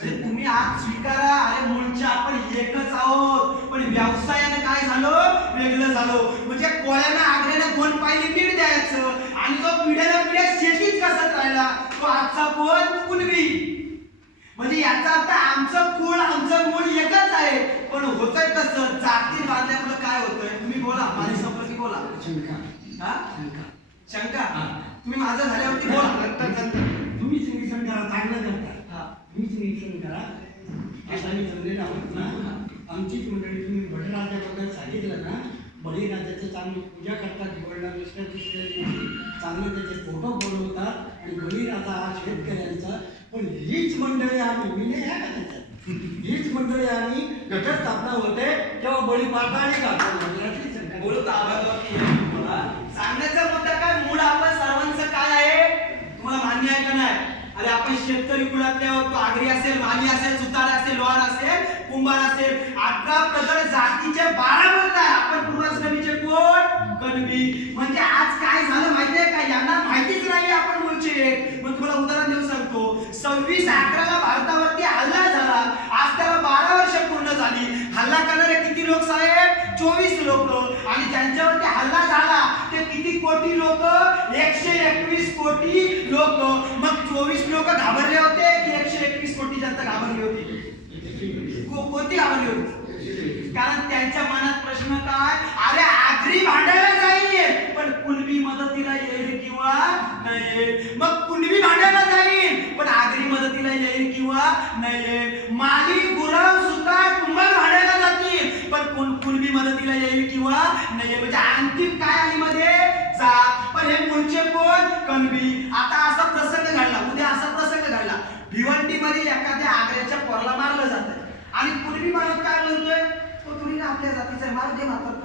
म्हणजे तुम्ही आज स्वीकारा, अरे मूळचे आपण एकच आहोत, पण व्यवसायाने काय झालं, वेगळं झालं. म्हणजे कोळ्यानं आग्र्यानं 2 पायली मीठ द्यायचं आणि जो पिढ्याला पिढ्या शेतीच कसत राहिला तो आजचा कोण, कुणबी. म्हणजे याचा अर्थ आमचं कुळ, आमचं मूळ एकच आहे, पण होतंय कसं, जाती बांधल्यामुळे काय होतंय, तुम्ही बोला, माझी संपर्क बोला. शंका, हा शंका, तुम्ही माझं झाल्यावरती बोला. तुम्हीच निरीक्षण करा, चांगलं करता, तुम्हीच निरीक्षण करा. आता मी समजेल आहोत ना, आमचीच मंडळी, तुम्ही बळीराजाबद्दल सांगितलं ना, बळीराजाचं चांगली पूजा करतात, दिवाळीला दुसऱ्या दिवशी चांगले त्याचे फोटो बनवतात आणि बळीराजा हा शेतकऱ्यांचा. पण हीच मंडळी आम्ही, मी नाही आहे का त्याच्यात, हीच मंडळी आम्ही घटस्थापना होते तेव्हा बळी पाताळी घालतो. बोलत सांगण्याचा मुद्दा काय, मूळ आपण सर्वांचं काय आहे तुम्हाला मान्य आहे का नाही. अरे आपण शेतकरी कुळातले आहोत, आगरी असेल, माली असेल, सुतार असेल, लोहार असेल, कुंभार असेल, 18 प्रगत जातीचे 12 बोलताय. आपण पूर्वाश्रमीचे कोण, कणबी. म्हणजे आज काय झालं माहितीये का, यांना माहितीच नाही आपण मूळचे. मग तुम्हाला उदाहरण देऊन सांगतो, 26/11 ला भारतावरती हल्ला झाला, आज त्याला 12 वर्ष पूर्ण झाली. हल्ला करणारे किती लोक साहेब, 24 लोक. आणि ज्यांच्यावरती हल्ला झाला ते किती कोटी लोक, 121 कोटी लोक. मग 24 लोक घाबरले होते की 121 कोटी जनता घाबरली होती, कोणती घाबरली होती, कारण त्यांच्या मनात प्रश्न काय, अरे आगरी भांडायला जाईल पण कुणबी मदतीला येईल किंवा नाही. मग कुणबी भांडायला जाईल पण आगरी मदतीला येईल किंवा नाही. माली, गुरव, सुतार, कुंभार भांडायला जातील पण कुणबी मदतीला येईल किंवा नाही. म्हणजे अंतिम काय आली मध्ये, जात. पण हे मूळचे कोण, कणबी. आता असा प्रसंग घडला, उद्या असा प्रसंग घडला, भिवंडी मध्ये एखाद्या आग्र्याच्या पोराला मारलं जातं आणि कुणबी मारत काय म्हणतोय, तो थोडी ना आपल्या जातीचा आहे, मारू दे मारतात.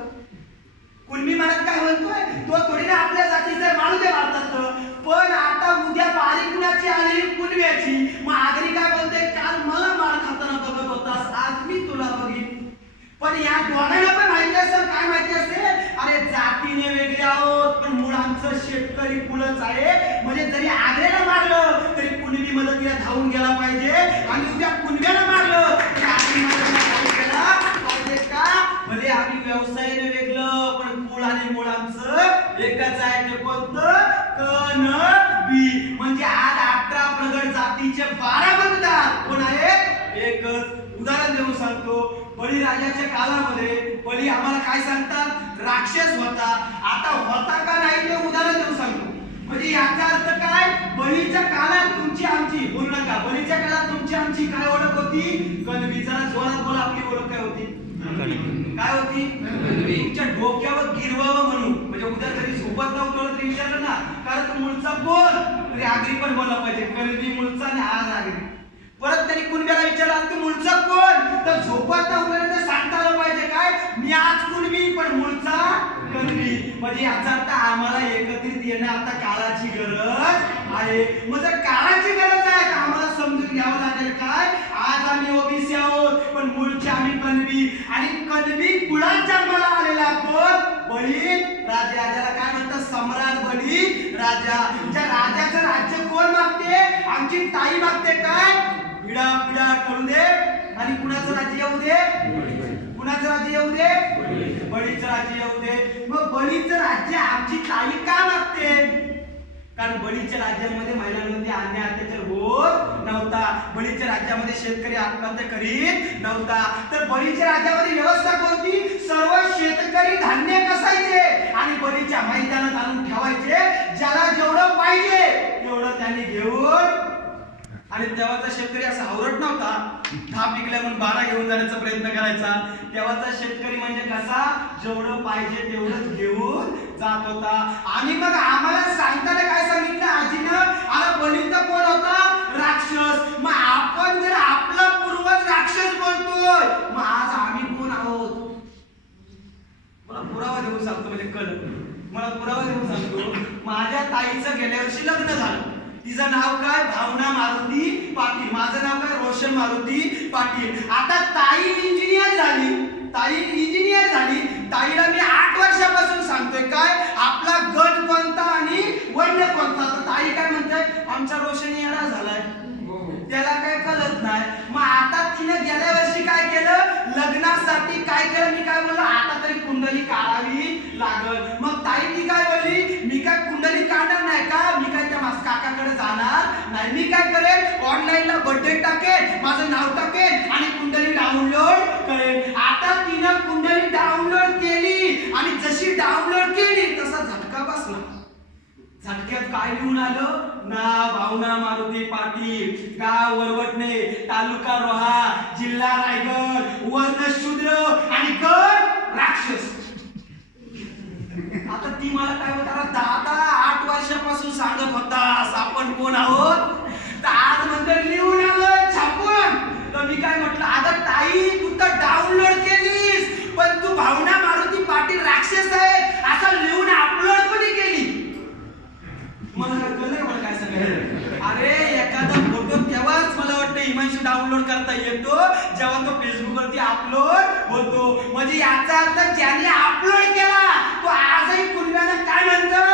कुणबी मारत काय म्हणतोय, तो थोडी ना आपल्या जातीचा आहे, मारू दे मारतात. पण आता उद्या बारी कुणाची आली, कुणब्याची. मग आगरी काय म्हणतोय, काल मला मार खाताना बघत होतास, आज मी तुला बघीन. पण या दोघांना पण माहिती असेल, काय माहिती असेल, अरे जातीने वेगळे आहोत पण मूळ आमचं शेतकरी कुळच आहे. म्हणजे जरी आग्र्याला मारलं तरी कुणबी मदतीला धावून गेला पाहिजे आणि उद्या कुणब्याला मारलं तरी आगरी एकच आहे ते कोणतं कणबी. म्हणजे आज 18 प्रगत जातीचे 12 मतदार कोण आहेत एकच. उदाहरण देऊन सांगतो, बळीराजाच्या काळामध्ये बळी आम्हाला काय सांगतात राक्षस होता. आता होता का नाही ते उदाहरण देऊन सांगतो. म्हणजे याचा अर्थ काय, बळीच्या काळात तुमची आमची बोलू नका, बळीच्या काळात तुमची आमची काय ओळख होती कणबी. जरा जोरात बोला, आपली ओळख काय होती काय होती तुमच्या डोक्यावर गिरवावं म्हणून. म्हणजे उद्या जरी झोपत नव्हतं तरी विचारलं ना कारण तू मुळचा कोण तरी आगरी पण बोलला पाहिजे, कणबी मुळचा आणि आज आगरी. परत त्यांनी कुणब्याला विचारलं तू मुळचा कोण, तर झोपत नव्हतं तर सांगता आलं पाहिजे काय मी आज कुणबी पण मुळचा कणबी. म्हणजे याचा अर्थ आम्हाला एकत्रित येणं आता काळाची गरज आहे. मग जर काळाची गरज आहे तर आम्हाला समजून घ्यावं लागेल काय आज आम्ही ओबीसी आहोत पण मूळचे आम्ही कणबी. आणि कणबी कुळात जन्माला आलेला कोण बळी राजा, ज्याला काय म्हणतात सम्राट बळी राजा. ज्या राजाचं राज्य कोण मागते आमची ताई मागते काय पिढा पिढा करू दे. आणि कुणाचं राज्य येऊ दे, कुणाचं राज्य येऊ दे बळीचं राज्य येऊ दे. मग बळीचं राज्य आमची ताई का मागते कारण बळीच्या राज्यामध्ये महिलांमध्ये अन्याय अत्याचार होत नव्हता. बळीच्या राज्यामध्ये शेतकरी आत्महत्या करीत नव्हता. तर बळीच्या राज्यामध्ये व्यवस्था कोणती, सर्व शेतकरी धान्य कसायचे आणि बळीच्या मैदानात आणून ठेवायचे. ज्याला जेवढं पाहिजे तेवढं त्यांनी घेऊन. आणि तेव्हाचा शेतकरी असा आवरत नव्हता 10 पिकल्या म्हणून 12 घेऊन जाण्याचा प्रयत्न करायचा. तेव्हाचा शेतकरी म्हणजे कसा जेवढं पाहिजे तेवढंच घेऊन जात होता. आणि मग आम्हाला सांगताना काय सांगितलं आजीनं, आला बळीचा कोण होता राक्षस. मग आपण जर आपला पूर्वज राक्षस बोलतोय मग आज आम्ही कोण आहोत. मला पुरावा देऊन सांगतो म्हणजे मला पुरावा देऊन सांगतो. माझ्या ताईचं गेल्या वर्षी लग्न झालं. तिचं नाव काय भावना मारुती पाटील, माझं नाव काय रोशन मारुती पाटील. आता ताई इंजिनियर झाली, ताई इंजिनियर झाली. ताईला मी 8 वर्षापासून सांगतोय काय आपला गट कोणता आणि वर्ण कोणता. तर ताई काय म्हणते आमचा रोशन येणार झालाय, त्याला काय कळत नाही. मग आता तिने गेल्या वर्षी काय केलं लग्नासाठी काय केलं मी काय बोललो आता तरी कुंडली काढावी लागल. मग ताई ती काय बोलली मी काय कुंडली काढणार नाही का, मी काय त्या माझ्या काकाकडे जाणार नाही, मी काय करेन ऑनलाईनला बर्थडे टाकेन माझं नाव टाकेन आणि कुंडली डाउनलोड करेन. आता तिनं कुंडली डाउनलोड केली आणि जशी डाउनलोड केली तसा झटका बसला. झटक्यात काय लिहून आलं ना भावना मारुती पाटील, गाव वरवटणे, तालुका रोहा, जिल्हा रायगड, वर्ण शूद्र आणि गट राक्षस. आता ती मला काय होता दादा 8 वर्षापासून सांगत होतास आपण कोण आहोत, तर आज नंतर लिहून आलं छापून. तर मी काय म्हटलं अगं ताई तू तर डाउनलोड केलीस पण तू भावना मारुती पाटील राक्षस आहे असं लिहून अपलोड कोणी केली. मला कळलं मला काय सांगायचं. अरे एखादा फोटो तेव्हाच मला वाटतं हिमांशू डाउनलोड करता येतो जेव्हा तो फेसबुक वरती अपलोड होतो. म्हणजे याचा अर्थ ज्याने अपलोड केला तो आजही कुणब्याला काय म्हणतोय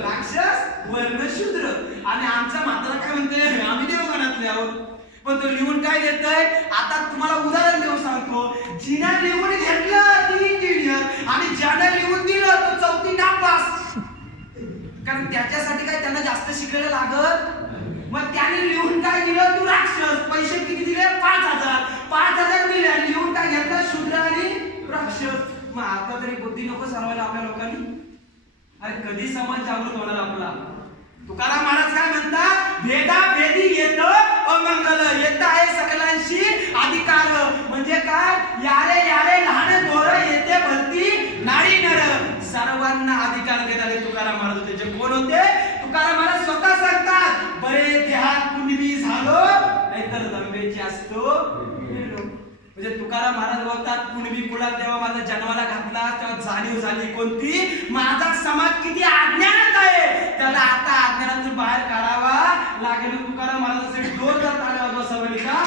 राक्षस वर्ण शूद्र. आणि आमचा म्हातारा काय म्हणतोय आम्ही देवगणातले आहोत. पण तो लिहून काय देतोय आता तुम्हाला उदाहरण देऊन सांगतो. जिने लिहून घेतलं ती इंजिनियर आणि ज्याने लिहून दिलं तो 4थी नापास. कारण त्याच्यासाठी काय त्यांना जास्त शिकायला लागत. मग त्याने लिहून काय दिलं तू राक्षस. पैसे किती दिले 5,000 दिले आणि लिहून काय घेतलं शूद्र आणि राक्षस. मग आता तरी बुद्धी नको सरवायला आपल्या लोकांनी. अरे कधी समाज जागृत होणार आपला. तुकाराम महाराज काय म्हणतात भेदा भेदी येत अमंगल येत आहे सकलांशी अधिकार. म्हणजे काय यारे यारे लहान थोर येते भरती नारी नर. सर्वांना अधिकार देत आले तुकाराम महाराज होते. जे कोण होते तुकाराम महाराज स्वतः सांगतात बरे देहात कुणबी झालो नाहीतर दंबेची असतो. म्हणजे तुकाराम महाराज बोलतात कुणबी कुळात तेव्हा माझा जन्माला घातला तेव्हा जाणीव झाली कोणती माझा समाज किती अज्ञानात आहे त्याला आता अज्ञानातून बाहेर काढावा लागेल. तुकाराम महाराजांसाठी जोरदार टाळ्या वाजवा सर्वांनी का.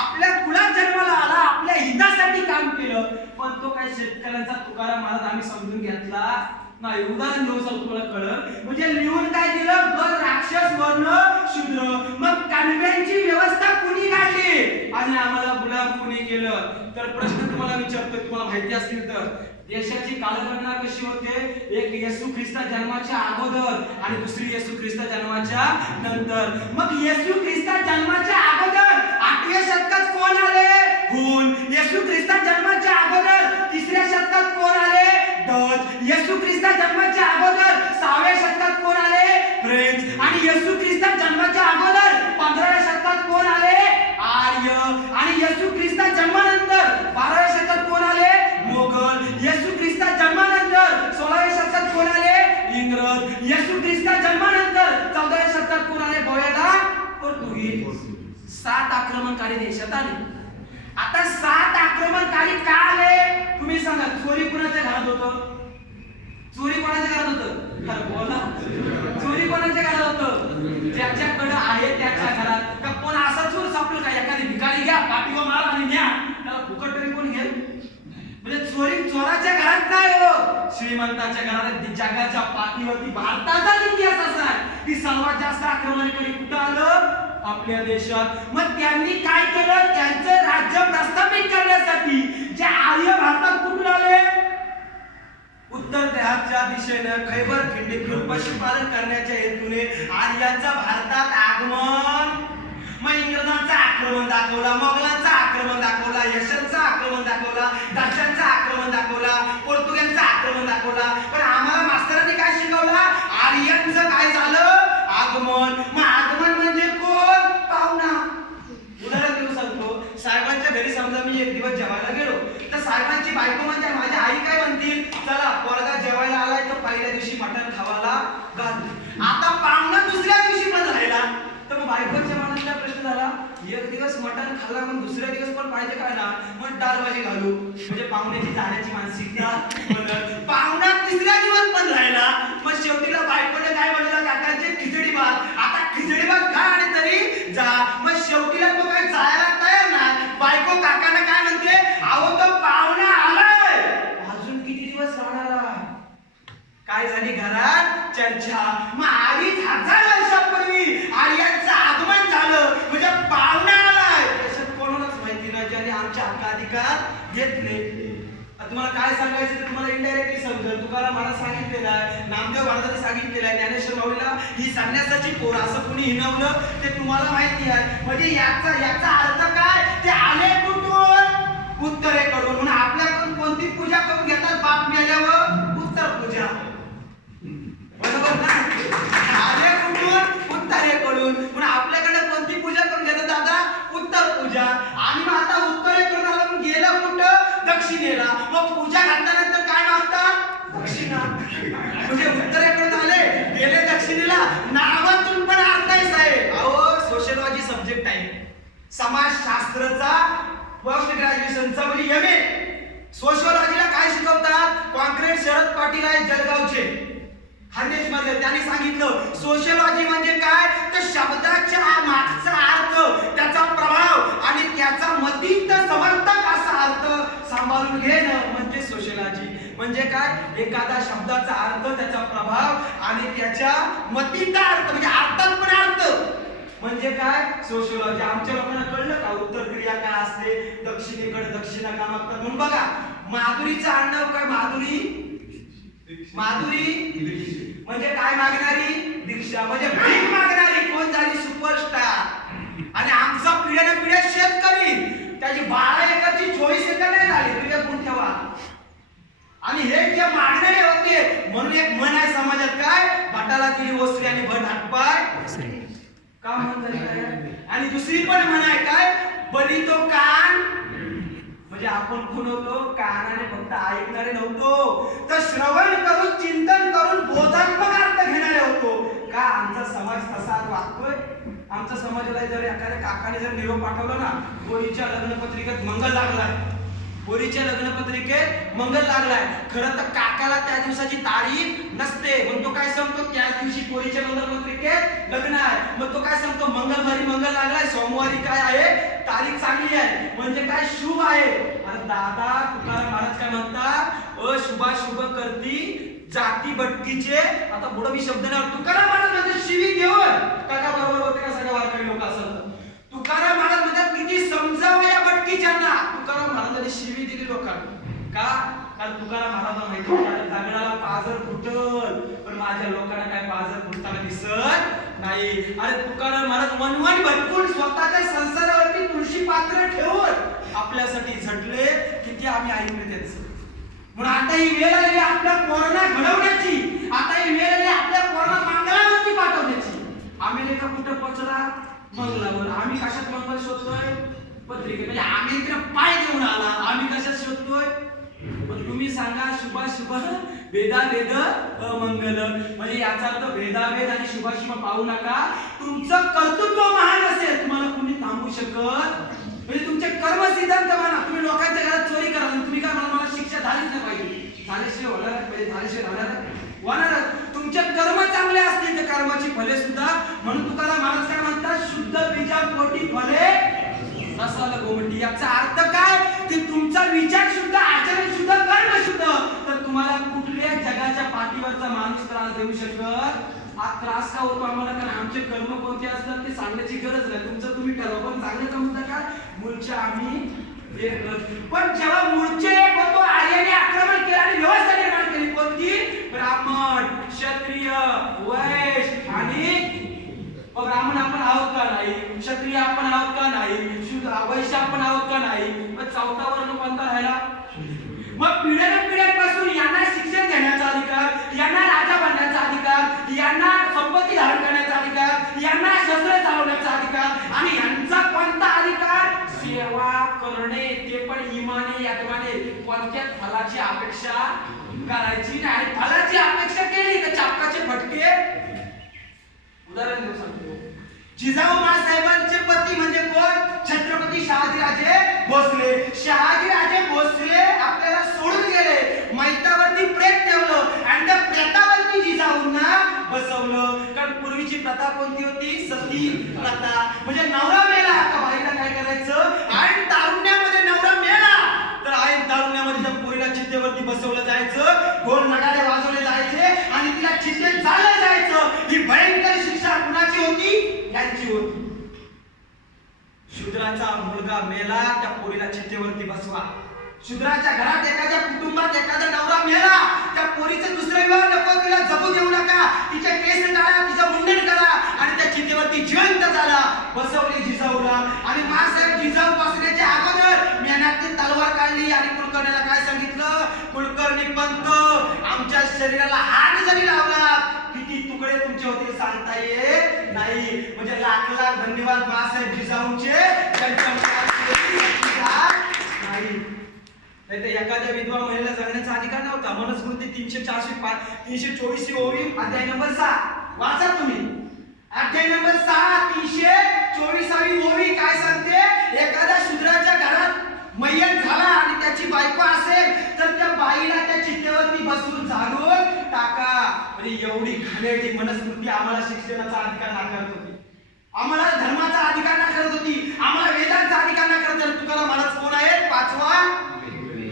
आपल्या कुळात जन्माला आला आपल्या हितासाठी काम केलं. पण तो काय शेतकऱ्यांचा तुकाराम महाराज आम्ही समजून घेतला नाही. उदाहरण देऊ शकतो तुम्हाला कळलं. म्हणजे लिहून काय दिलं गट राक्षस वर्ण शूद्र. मग कानव्यांची व्यवस्था कुणी काढली आणि आम्हाला गुलाम कुणी केलं. तर प्रश्न तुम्हाला विचारतो तुम्हाला माहिती असतील तर देशाची कालगणना कशी होते? एक येशू ख्रिस्ता जन्माच्या अगोदर आणि दुसरी येशू ख्रिस्ता जन्माच्या नंतर. मग येशू ख्रिस्ता जन्माच्या अगोदर 8व्या शतकात कोण आले? हुन. येशू ख्रिस्ता जन्माच्या अगोदर 3ऱ्या शतकात कोण आले? डच. येशू ख्रिस्ता जन्माच्या अगोदर 6व्या शतकात कोण आले? फ्रेंच. आणि येशू ख्रिस्ता जन्माच्या अगोदर 15व्या शतकात कोण आले? आर्य. आणि येशू ख्रिस्ता जन्मानंतर 12व्या शतकात कोण आले? मोगल. येशू ख्रिस्ता जन्मानंतर 16व्या शतकात कोण आले? इंग्रज. येशू ख्रिस्ता जन्मानंतर 14व्या शतकात कोण आले? गोव्याला पोर्तुगीज. 7 आक्रमणकारी देशात आले. आता 7 आक्रमणकारी का आले? तुम्ही सांगा. चोरी कुणाच्या घरात होतं? चोरी कोणाच्या घरात होतं? बोला. चोरी कोणाच्या घरात होतं? ज्याच्याकडे आहे त्याच्या घरात. का कोण असा चोर सापडला का? एखादी भिकारी घ्या, पाठीवर मारा आणि न्या, त्याला फुकट तरी कोण घेईल? म्हणजे चोरी चोराच्या घरात काय हो? श्रीमंताच्या घरात. जगाच्या पाठीवरती भारताचा इतिहास असा आहे की सर्वात जास्त आक्रमणकारी कुठं आलं? आपल्या देशात. मग त्यांनी काय केलं? त्यांचं राज्य प्रस्थापित करण्यासाठी जे आर्य भारतात कुठून आले? उत्तर देहाच्या दिशेनं खैबर खिंडीतून पशुपालन करण्याच्या हेतूने आर्यांचा भारतात आगमन. मग इंग्रजांचं आक्रमण दाखवला, मोगलांचं आक्रमण दाखवला, यशचं आक्रमण दाखवला, डचांचं आक्रमण दाखवला, पोर्तुगीजचं आक्रमण दाखवला. पण आम्हाला मास्तरांनी काय शिकवलं? आर्यांचं काय झालं? आगमन. मग आगमन म्हणजे कोण? पाहुणा. उदाहरण देऊ सांगतो. साहेबांच्या घरी समजा मी एक दिवस जेवायला गेलो, तर साहेबांची बायको म्हणजे माझी आई काय म्हणतील? चला पोरगा जेवायला आलाय तर पहिल्या दिवशी मटण खावाला घाल. आता पाहुणा दुसऱ्या दिवशी पण राहिला, तर मग बायकोच्या मनातला प्रश्न झाला, एक दिवस मटण खाल्ला पण दुसऱ्या दिवस पण पाहिजे काय ना? मग डाळ भाजी घालू. म्हणजे पाहुण्याची जाण्याची मानसिकता. पाहुणा तिसऱ्या दिवस पण राहिला. मग शेवटीला बायकोने काय म्हणलं? काकांचे खिचडी भात. आता खिचडी भात खा आणि तरी जा. मग शेवटीला तो काय जायला तयार नाही. बायको काकांना काय म्हणते? अहो तो पाहुणा आलाय, अजून किती दिवस राहणार? काय झाली घरात चर्चा. मग 2500 वर्षापूर्वी आर्यांचं आगमन झालं. म्हणजे पाहुणा आलाय. त्याच्यात कोणालाच माहिती नाही, ज्याने आमचे हक्क अधिकार घेतले. तुम्हाला काय सांगायचं ते तुम्हाला इनडायरेक्टली समजेल. तुकाराम महाराज सांगितलेलं आहे, नामदेव महाराजांनी सांगितलेलं आहे, ज्ञानेश्वर माऊलीला ही सांगण्यासाठी पोर असं कुणी हिणवलं ते तुम्हाला माहिती आहे. म्हणजे याचा अर्थ काय? ते आले कुठून? उत्तरेकडून. म्हणून आपल्याकडून कोणती पूजा करून घेतात बाप मेल्यावर? उत्तर पूजा. बरोबर ना? आले कुठून? उत्तरेकडून. म्हणून आपल्याकडे कोणती पूजा करून घेतात दादा? उत्तर पूजा. आणि मग आता उत्तरेकडून आलं पण गेलं कुठं? दक्षिणेला. मग पूजा घातल्यानंतर काय मागतात? दक्षिणा. म्हणजे उत्तरेकडून आले, गेले दक्षिणेला. नावातून पण अर्थ आहे साहेब. अहो सोशियोलॉजी सब्जेक्ट आहे, समाजशास्त्रचा पोस्ट ग्रॅज्युएशनचा म्हणजे एमए. सोशियोलॉजीला काय शिकवतात? कॉन्क्रीट शरद पाटील आहेत जळगावचे, खानदेश मध्ये. त्यांनी सांगितलं सोशियोलॉजी म्हणजे काय? तर शब्दाच्या मागचा अर्थ, त्याचा प्रभाव आणि त्याचा मतीत समर्थक असा अर्थ सांभाळून घेणं म्हणजे सोशियोलॉजी. म्हणजे काय? एखादा शब्दाचा अर्थ, त्याचा प्रभाव आणि त्याच्या मतीचा अर्थ, म्हणजे अर्थात पण अर्थ म्हणजे काय? सोशियोलॉजी. आमच्या लोकांना कळलं का उत्तर क्रिया काय असते, दक्षिणेकडे दक्षिणा का मागतात? म्हणून बघा, माधुरीचं आडनाव काय? माधुरी म्हणजे काय मागणारी? दीक्षा. म्हणजे भीक मागणारी. कोण झाली? सुपरस्टार. आणि आमचा पिढ्याने पिढ्या शेतकरी. त्याची 12 एकरची 24 एकर नाही झाली. तुम्ही कोण ठेवा. आणि हे जे मागणारे होते, म्हणून एक म्हण आहे समाजात काय? भटाला दिली ओसरी आणि भट हातपाय का म्हणतात. आणि दुसरी पण म्हण आहे काय? बली तो कान. म्हणजे आपण कोण होतो? कानाने फक्त ऐकणारे नव्हतो, तर श्रवण करून चिंतन करून बोधात्मक अर्थ घेणारे होतो. का आमचा समाज तसा वागतोय? आमच्या समाजाला जर एखाद्या काकाने जर निरोप पाठवला ना, पोरीच्या लग्नपत्रिकेत मंगल लागलाय, पोरीच्या लग्नपत्रिकेत मंगल लागलाय, खरं तर काकाला त्या दिवसाची तारीख नसते. मग तो काय सांगतो? त्याच दिवशी पोरीच्या लग्नपत्रिकेत लग्न आहे. मग तो काय सांगतो? मंगळवारी मंगल लागलाय, सोमवारी काय आहे? तारीख चांगली आहे, म्हणजे काय? शुभ आहे. अरे दादा, तुकाराम महाराज काय म्हणतात? अशुभाशुभ करती जाती भटकीचे. आता पुढे मी शब्द नाही. तुकाराम महाराज म्हणजे शिवी देऊन. काका बरोबर होते का? सगळ्या वारकरी लोक असं. तुकाराम महाराज म्हणतात किती समजावं या भटकीच्यांना. तुकाराम महाराजांनी शिवी दिली लोकांना. का? कारण तुकाराम महाराजांना माहिती होतं दगडाला पाजर फुटल पण माझ्या लोकांना काय पाजर फुटताना दिसत नाही. अरे तुकाराम महाराज वनवन भटकून स्वतःच्या संसारावरती तुळशी पात्र ठेवून आपल्यासाठी झटले. किती आम्ही ऐकले त्यांचं. म्हणून आता ही वेळ आली आपल्या पोरांना घडवण्याची, आता ही वेळ आली आपल्या पोरांना मंगळावरती पाठवण्याची. अमेरिका कुठं पोहोचला? मंगळावर. आम्ही कशात मंगळ शोधतोय? पत्रिका. म्हणजे अमेरिकेला पाय देऊन आला, आम्ही कशात शोधतोय? पण तुम्ही सांगा शुभाशुभ भेदाभेद अमंगल. म्हणजे याचा अर्थ भेदाभेद आणि शुभाशुभ पाहू नका. तुमचं कर्तृत्व महान असेल तुम्हाला कुणी थांबवू शकत म्हणजे तुमचे कर्म सिद्धांत माना. तुम्ही लोकांच्या घरात चोरी करा, तुम्ही काय मला शिक्षा झालीच नाही पाहिजे, झाल्याशिवाय होणार म्हणजे झाल्याशिवाय होणार. तुमचे कर्म चांगले असतील तर कर्माची फले सुद्धा. म्हणून तुकाराम महाराज काय म्हणतात? शुद्ध बीजा पोटी फले रसाला गोमटी. याचा अर्थ काय की तुमचा विचार शुद्ध, आचरण शुद्ध, कर्म शुद्ध, तर तुम्हाला कुठल्या जगाच्या पाठीवरचा माणूस त्रास देऊ शकत. हा त्रास का होतो आम्हाला? कारण आमचे कर्म कोणते असतात ते सांगण्याची गरज नाही. तुमचं तुम्ही ठरवा. पण चांगलं का म्हणता का मूळचे आम्ही एक. पण जेव्हा मूळचे एक होतो आर्याने आक्रमण केलं आणि व्यवस्था निर्माण केली. कोणती? ब्राह्मण, क्षत्रिय, वैश्य आणि ब्राह्मण आपण आहोत का नाही? क्षत्रिय आपण आहोत का नाही? वैश्य आपण आहोत का नाही? मग चौथा वर्ण कोणता राहिला? मग पिढ्यानपिढ्यांपासून यांना शिक्षण घेण्याचा अधिकार, यांना राजा बनण्याचा अधिकार, यांना संपत्ती धारण करण्याचा अधिकार, यांना शस्त्र चालवण्याचा अधिकार आणि यांचा कोणता अधिकार? सेवा करणे. ते पण इमाने यातमाने. कोणत्या फलाची अपेक्षा करायची नाही. फलाची अपेक्षा केली तर चापकाचे फटके. उदाहरण देऊ सांगतो. जिजाऊ साहेबांचे पती म्हणजे कोण? छत्रपती शहाजीराजे भोसले. शहाजीराजे भोसले आपल्याला सोडून गेले, मैतावरती प्रेत ठेवलं आणि त्या प्रेतावरती जिजाऊंना बसवलं. कारण पूर्वीची प्रथा कोणती होती? सती प्रथा. म्हणजे नवरा मेला का बाईला काय करायचं? आणि तारुण्यामध्ये नवरा मेला तर आई तारुण्यामध्ये त्या पोरीला चितेवरती बसवलं जायचं, ढोल नगारे वाजवले जायचे आणि तिला चितेत जाळलं जायचं. ही भयंकर शिक्षा कुणाची होती? यांची होती. शूद्राचा मुलगा मेला, त्या पोरीला चितेवरती बसवा. शूद्राच्या घरात एखाद्या कुटुंबात एखादा नवरा मेला, त्या पोरीचं दुसरं विवाह नको, तिला जगू देऊ नका, तिचे केस काढा, तिचं मुंडन करा आणि त्या चितेवरती जिवंत झाला. बसवली जिजाऊला. आणि मासाहेब जिजाऊ बसण्याच्या अगोदर मेनातली तलवार काढली आणि कुलकर्णीला काय सांगितलं? कुलकर्णी पंत, आमच्या शरीराला हात जरी लावला किती तुकडे तुमचे होतील सांगता येत नाही. म्हणजे लाख लाख धन्यवाद मासाहेब जिजाऊंचे. नाही तर एखाद्या विधवा महिलेला जगण्याचा अधिकार नव्हता. मनुस्मृती 324 ओवी अध्याय नंबर 6 वाचा तुम्ही. अध्याय नंबर 6 324 ओवी काय सांगते? एखाद्या शूद्राच्या घरात मय्यत झाला आणि त्याची बायको असेल तर त्या बाईला त्या चितेवरती बसून जाळून टाका. म्हणजे एवढी घाणेरडी मनुस्मृती आम्हाला शिक्षणाचा अधिकार नाकारत होती, आम्हाला धर्माचा अधिकार नाकारत होती, आम्हाला वेदांचा अधिकार नाकारत होती. तुकाराम महाराज कोण आहेत? पाचवा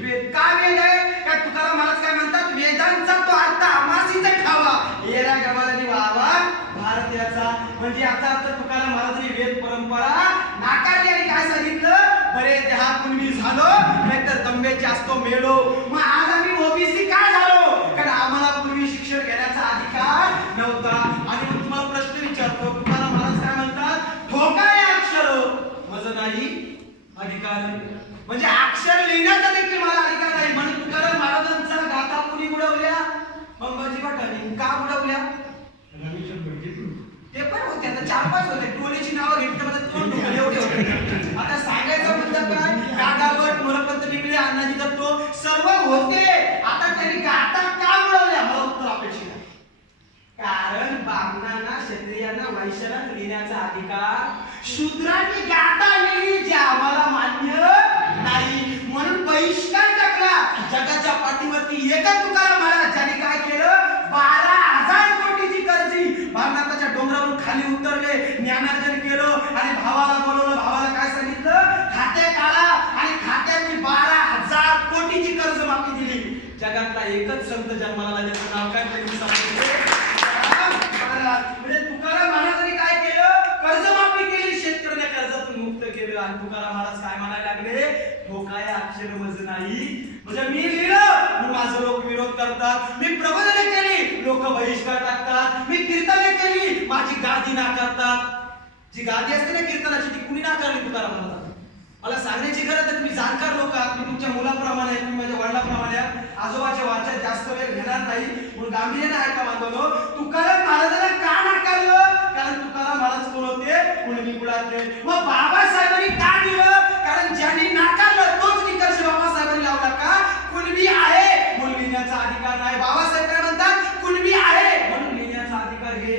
वेद. का वेद आहे? का तुकाराम महाराज काय म्हणतात? वेदांचा तो अर्थ आमासीचा ठावा, येरा गवालानी वावा भारत याचा. म्हणजे याचा अर्थ तुकाराम महाराजांनी वेद परंपरा नाकारली आणि काय सांगितलं? बरे देहा कुणबी झालो नाहीतर दंबेचे असतो मेलो. मग आज आम्ही ओबीसी का झालो? कारण आम्हाला पूर्वी शिक्षण घेण्याचा अधिकार नव्हता. आणि मग तुम्हाला प्रश्न विचारतो, तुकाराम महाराज काय म्हणतात? धोका आहे अक्षर माझं नाही अधिकार. म्हणजे अक्षर लिहिण्याचा देखील मला अधिकार नाही. म्हणून तुकाराम महाराजांचा गाथा कुणी उडवल्या? अंबाजी भटांनी. का उडवल्या? ते पण होते, आता 4-5 होते. टोळीची नावं घेतली तर मला तोंड दुखलं एवढे होते. आता सांगायचं म्हणजे काय? काकाभट, मोरपंत निगले, अण्णाजी दत्तो सर्व होते. आता त्यांनी गाथा का उडवल्या? मला उत्तर अपेक्षित आहे. कारण ब्राह्मणांना, क्षत्रियांना, वैश्यांना लिहिण्याचा अधिकार, शूद्रांनी गाथा लिहिली जे आम्हाला मान्य नाही. म्हणून बहिष्कार टाकला. जगाच्या पाठीवरती एकच तुकाराम महाराज ज्यांनी काय केलं? 12,000 कोटीची कर्जी भारताच्या डोंगरावरून खाली उतरले, ज्ञानार्जन केलं आणि भावाला बोलवलं. भावाला काय सांगितलं? खाते काढा आणि खात्यातली 12,000 कोटीची कर्ज माफी दिली. जगातला एकच संत जन्माला आला ज्याचं नाव काय? त्यांनी सांगितलं म्हणजे तुकाराम महाराजांनी काय केलं? कर्जमाफी केली, शेतकऱ्यांना कर्जातून मुक्त केलं. आणि तुकाराम तुकाराम महाराज काय म्हणायला लागले, हो काय अक्षर मज नाही. म्हणजे मी लिहिलं, मी माझं लोक विरोध करतात. मी प्रबोधने केली, लोक बहिष्कार टाकतात. मी कीर्तने केली, माझी गादी नाकारतात. जी गादी असते ना कीर्तनाची, ती कुणी नाकारली तुकाराम महाराज. मला सांगण्याची गरज आहे, तुम्ही जाणकार लोक आहात, मी तुमच्या मुलाप्रमाणे, तुम्ही माझ्या वडिलाप्रमाणे आहात. आजोबाच्या वाच्यात जास्त वेळ घेणार नाही, म्हणून गांभीर्याने ऐका बांधवनो. तुकाराम महाराजांना का नाकारलं? कारण तुकाराम महाराज कोण होते? कुणबी कुळातले. मग बाबासाहेबांनी का दिलं? कारण ज्यांनी नाकारलं तोच निकष बाबासाहेबांनी लावला. का? कुणबी आहे म्हणून लिहिण्याचा अधिकार नाही. बाबासाहेब काय म्हणतात? कुणबी आहे म्हणून लिहिण्याचा अधिकार घे.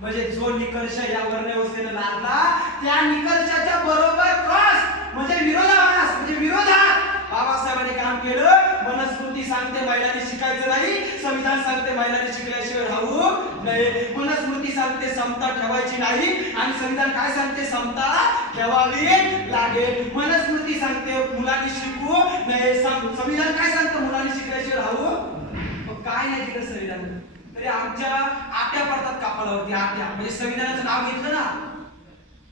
म्हणजे जो निकष या वर्णव्यवस्थेने लागला, त्या निकषाच्या बरोबर क्रॉस म्हणजे विरोधाभास, म्हणजे विरोधात बाबासाहेबांनी काम केलं. मनुस्मृती सांगते महिलांनी शिकायचं नाही, संविधान सांगते महिलांनी शिकल्याशिवाय राहू नये. मनुस्मृती सांगते समता ठेवायची नाही, आणि संविधान काय सांगते? समता ठेवावी लागेल. मनुस्मृती सांगते मुलांनी शिकू नये, संविधान काय सांगतं? मुलांनी शिकल्याशिवाय राहू. मग काय नाही दिलं संविधान, तरी आमच्या आट्या पडतात कपाळावरती. आट्या म्हणजे संविधानाचं नाव घेतलं ना,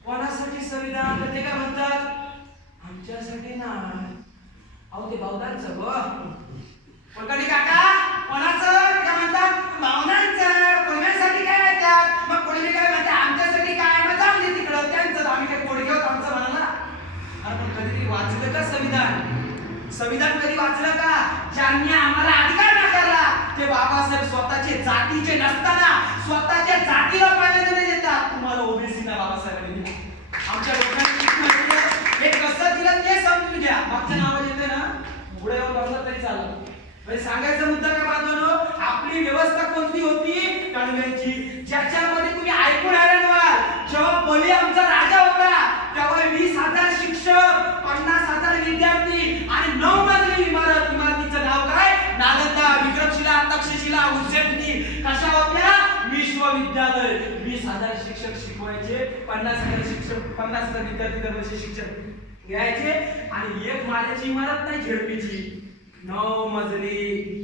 कोणासाठी संविधान? ते काय म्हणतात? आमच्यासाठी नाही, अहो ते बौद्धांचं गो. कोणकणी काका कोणाचं? काय म्हणतात? भावनांचं. कोणासाठी काय म्हणतात? मग कोणी काय म्हणतात? आमच्यासाठी काय? मग जाऊ दे तिकडं, त्यांचं आम्ही काय कोड घेऊ आमचं म्हणाला. अरे पण कधीतरी वाचलं का संविधान? संविधान कधी वाचलं का? ज्यांनी आम्हाला अधिकार नाकारला ते बाबासाहेब स्वतःचे जातीचे नसताना स्वतःच्या जातीला पाहिजे नाही देतात. तुम्हाला ओबीसी ना बाबासाहेबांनी दिला, आमच्या लोकांनी हे कसं दिलं ते समजून घ्या. मागच्या नावात येते ना, पुढे येऊन बसलं तरी चाललं. म्हणजे सांगायचा मुद्दा काय बांधवानो, आपली व्यवस्था कोणती होती? कणव्यांची, ज्याच्यामध्ये तुम्ही ऐकून हैराण व्हाल. जेव्हा बळी आमचा राजा होता तेव्हा 20,000 शिक्षक, 50,000 विद्यार्थी आणि 9 मजली इमारत. इमारतीचं नाव काय? नालंदा, विक्रमशिला, तक्षशिला, उज्जैनी. कशा होत्या? विश्वविद्यालय. 20,000 शिक्षक शिकवायचे, 50,000 शिक्षक, 50,000 विद्यार्थी दरवर्षी शिक्षक घ्यायचे, आणि एक माळ्याची इमारत नाही झेडपीची, 9 मजली.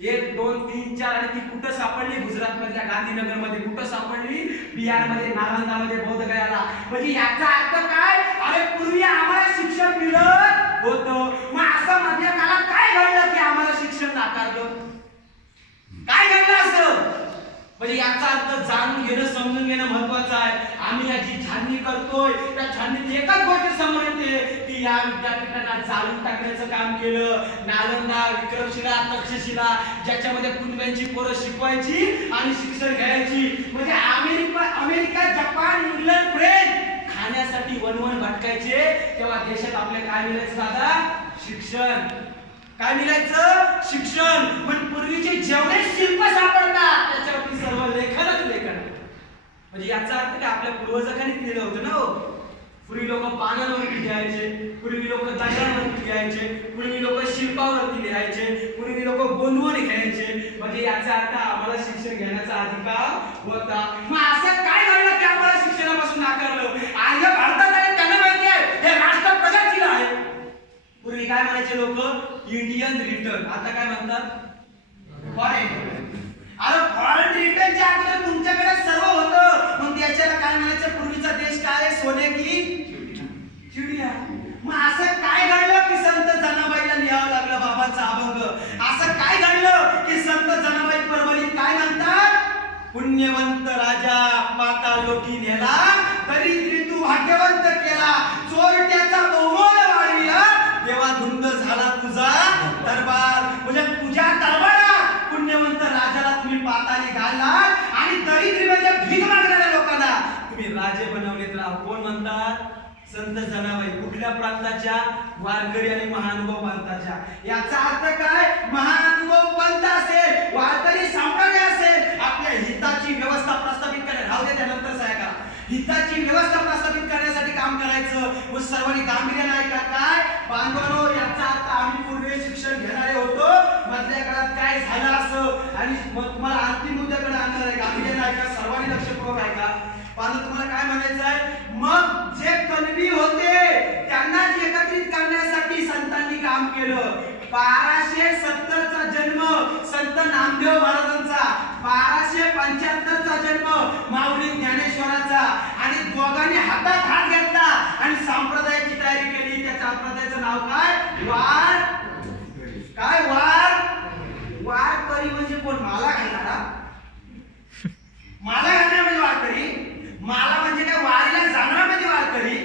1, 2, 3, 4 आणि ती कुठं सापडली? गुजरात मधल्या गांधीनगर मध्ये. कुठं सापडली? बिहार मध्ये, नालंदा मध्ये, बोधगयाला. म्हणजे याचा अर्थ काय? अरे पूर्वी आम्हाला शिक्षण मिळत होतं, मग असं मधल्या काळात काय घडलं की आम्हाला शिक्षण नाकारलं? काय घडलं असं? म्हणजे याचा अर्थ जाणून घेणं, समजून घेणं महत्वाचं आहे. आम्ही याची छाननी करतोय, त्या छाननीत एकच गोष्ट समोर येते की या विद्यापीठांना जाळून टाकण्याचं काम केलं. नालंदा, विक्रमशिला, तक्षशिला, ज्याच्यामध्ये कुणब्यांची पोरं शिकवायची आणि शिक्षण घ्यायची. म्हणजे अमेरिका, जपान, इंग्लंड, फ्रेंच खाण्यासाठी वनवन भटकायचे, तेव्हा देशात आपल्या काय मिळायचं दादा? शिक्षण. काय मिळायचं? शिक्षण. पण पूर्वीचे जेवढे शिल्प सापडतात त्याच्यावरती सर्व लेखनच लेखन. म्हणजे याचा अर्थ काय? आपल्या पूर्वजांनी केलं होतं ना. पूर्वी लोक पानांवरती लिहायचे, पूर्वी लोक दगडांवरती लिहायचे, पूर्वी लोक शिल्पावरती लिहायचे, पूर्वी लोक गोंधवून घ्यायचे. म्हणजे याचा अर्थ आम्हाला शिक्षण घेण्याचा अधिकार होता. मग असं काय घडलं की आम्हाला शिक्षणापासून नाकारलं? आर्य भारतात आहे, त्यांना माहिती आहे हे राष्ट्र प्रगतशील आहे. पूर्वी काय म्हणायचे लोक? Indian return. आता काय म्हणतात? फॉरेन. अरे फॉरेन रिटर्नच्या अगोदर तुमच्याकडे सर्व होतं, मग त्याच्याला काय म्हणायचं? पूर्वीचा देश काय आहे? सोने की चिडिया. मग असं काय घडलं की संत जनाबाईला लिहावं लागलं बाबांचा अभंग? असं काय घडलं की संत जनाबाई परभणीत काय म्हणतात? पुण्यवंत राजा माता लोटी नेला, तरी तू भाग्यवंत केला, चोरट्याचा बहुमोल वाढविला, देवा धुंद झाला तुझा दरबार. म्हणजे तुझ्या दरबारात पुण्यवंत राजाला तुम्ही पाताळी घाललात, आणि दरिद्री म्हणजे भीक मागणाऱ्या लोकांना तुम्ही राजे बनवलेत. कोण म्हणतात? संत जनाबाई. कुठल्या प्रांताच्या? वारकरी आणि महानुभाव पंथाच्या. याचा अर्थ काय? महानुभाव पंथ असेल, वारकरी संप्रदाय असेल, आपल्या हिताची व्यवस्था प्रस्थापित करायला राहू दे, त्यानंतर काय करा, हिताची व्यवस्था प्रस्थापित करण्यासाठी काम करायचं. मग सर्वांनी गांभीर्याने ऐका. काय बांधवानो, याचा अर्थ आम्ही पूर्वी शिक्षण घेणारे होतो, मधल्या काळात काय झालं असं, आणि मग तुम्हाला अंतिम मुद्द्याकडे आणणार आहे. गांभीर्याने ऐका, सर्वांनी लक्षपूर्वक ऐका. पाहतो तुम्हाला काय म्हणायचं आहे? मग जे कणबी होते त्यांनाच एकत्रित करण्यासाठी संतांनी काम केलं. 1270 चा जन्म संत नामदेव महाराजांचा, 1275 चा जन्म माऊली ज्ञानेश्वराचा, आणि दोघांनी हातात हात घेतला आणि संप्रदायाची नाव काय? वार. काय? वारकरी म्हणजे कोण? माला घालणारा. माला घालणारा म्हणजे वारकरी. माला म्हणजे काय? वारीला जाणारा म्हणजे वारकरी.